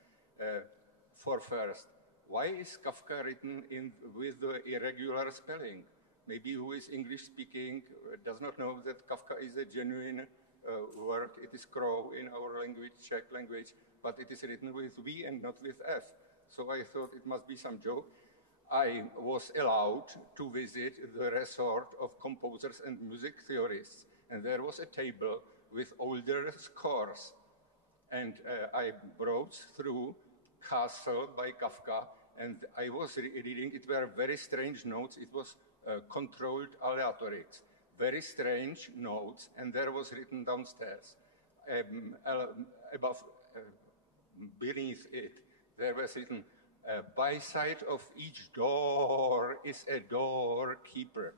for first. Why is Kafka written with the irregular spelling? Maybe who is English speaking does not know that Kafka is a genuine word. It is crow in our language, Czech language, but it is written with V and not with F. So I thought it must be some joke. I was allowed to visit the resort of composers and music theorists, and there was a table with older scores. And I browsed through Castle by Kafka, and I was reading, it were very strange notes. It was controlled aleatorics, very strange notes, and there was written downstairs, beneath it, there was written, by side of each door is a doorkeeper.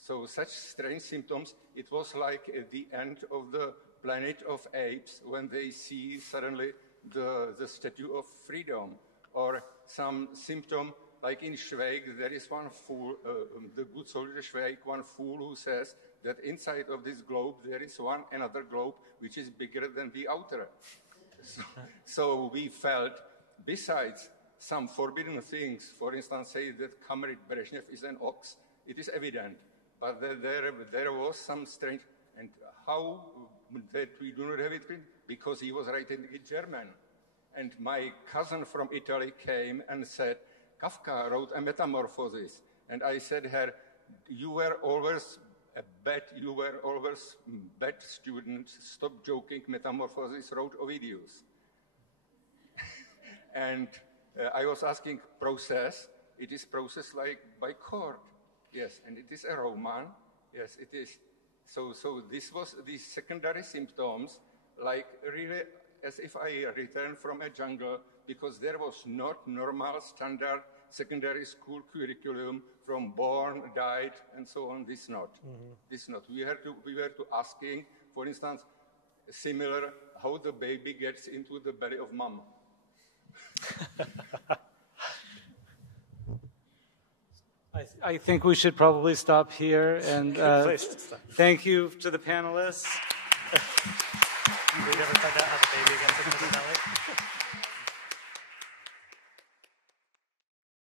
So such strange symptoms, it was like at the end of the Planet of Apes when they see suddenly the Statue of Freedom, or some symptom like in Schweig, there is one fool, the good soldier Schweig, one fool who says that inside of this globe there is another globe which is bigger than the outer. So we felt, besides some forbidden things, for instance, say that Comrade Brezhnev is an ox, it is evident, but there was some strange, and how that we do not have it written? Because he was writing in German. And my cousin from Italy came and said, Kafka wrote a Metamorphosis. And I said her, you were always bad student, stop joking, Metamorphosis wrote Ovidius. And I was asking process, it is process like by court. Yes, and it is a Roman. Yes, it is. So this was these secondary symptoms, like really as if I returned from a jungle, because there was not normal standard secondary school curriculum from born, died, and so on. This not. Mm-hmm. This not. We were to asking, for instance, similar how the baby gets into the belly of mom. I think we should probably stop here, and thank you to the panelists. Did you ever find out how the baby gets into the belly?